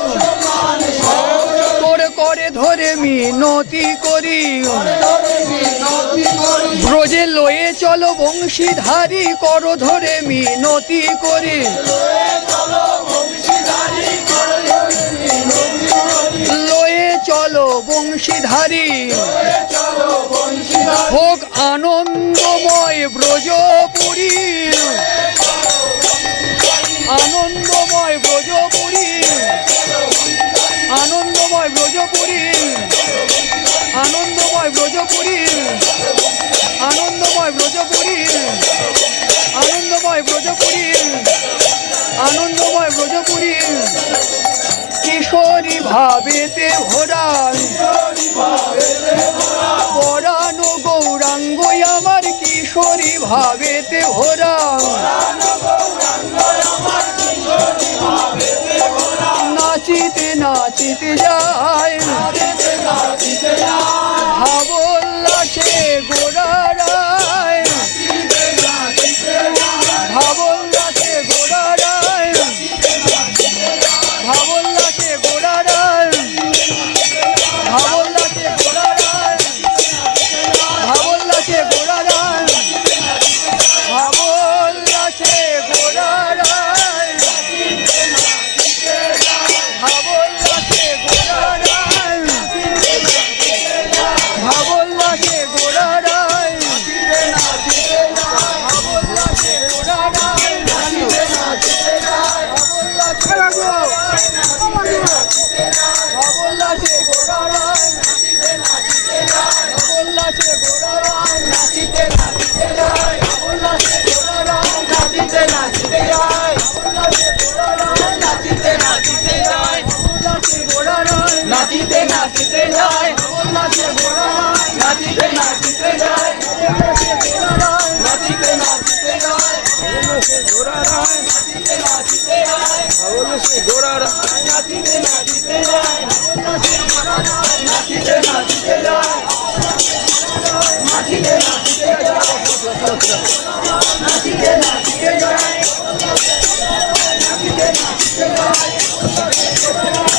তোর করে ধরে মিনতি করি, ব্রজে লয়ে চলো বংশীধারী কর ধরে মিনতি করি, লয়ে চলো বংশীধারী হোক আনন্দময় ব্রজপুরী, আনন্দময় ব্রজপুরী, আনন্দময় ব্রজপুরী, আনন্দময় ব্রজপুরী, আনন্দময় ব্রজপুরী, আনন্দময় ব্রজপুরী, আনন্দময় ব্রজপুরী, কিশোরী ভাবেতে ভরা পরানো গৌরাঙ্গ আমার, কিশোরী ভাবেতে ভরা নাচিতে নাচিতে যায়, ভাবোল্লাসে গোড়ারায়, ভাবোল্লাসে গোড়ারায়, ভাবোল্লাসে গোড়ারায়, ভাবোল্লাসে গোড়ারায়, ভাবোল্লাসে গোড়ারায়, ভাবোল্লাসে গোড়ারায়, ভাবোল্লাসে গোড়ারায়, ভাবোল্লাসে গোড়ারায়, ভাবোল্লাসে গোড়ারায়, ভাবোল্লাসে গোড়ারায়, ভাবোল্লাসে গোড়ারায়, নাচিতে নাচিতে যায়, ভাবোল্লাসে গোড়ারায়, নাচিতে নাচিতে যায়, ভাবোল্লাসে গোড়ারায়, নাচিতে নাচিতে যায়, ভাবোল্লাসে গোড়ারায়, নাচিতে নাচিতে যায়, ভাবোল্লাসে গোড়ারায়, নাচিতে নাচিতে যায়, ভাবোল্লাসে গোড়ারায়, নাচিতে নাচিতে যায়, ভাবোল্লাসে গোড়ারায়, নাচিতে নাচিতে যায়, ভাবোল্লাসে গোড়ারায়, নাচিতে নাচিতে যায়, ভাবোল্লাসে গোড়ারায়, নাচিতে নাচিতে যায়, নাচিতে নাচিতে যায়, নাচিতে নাচিতে যায়, নাচিতে নাচিতে যায়।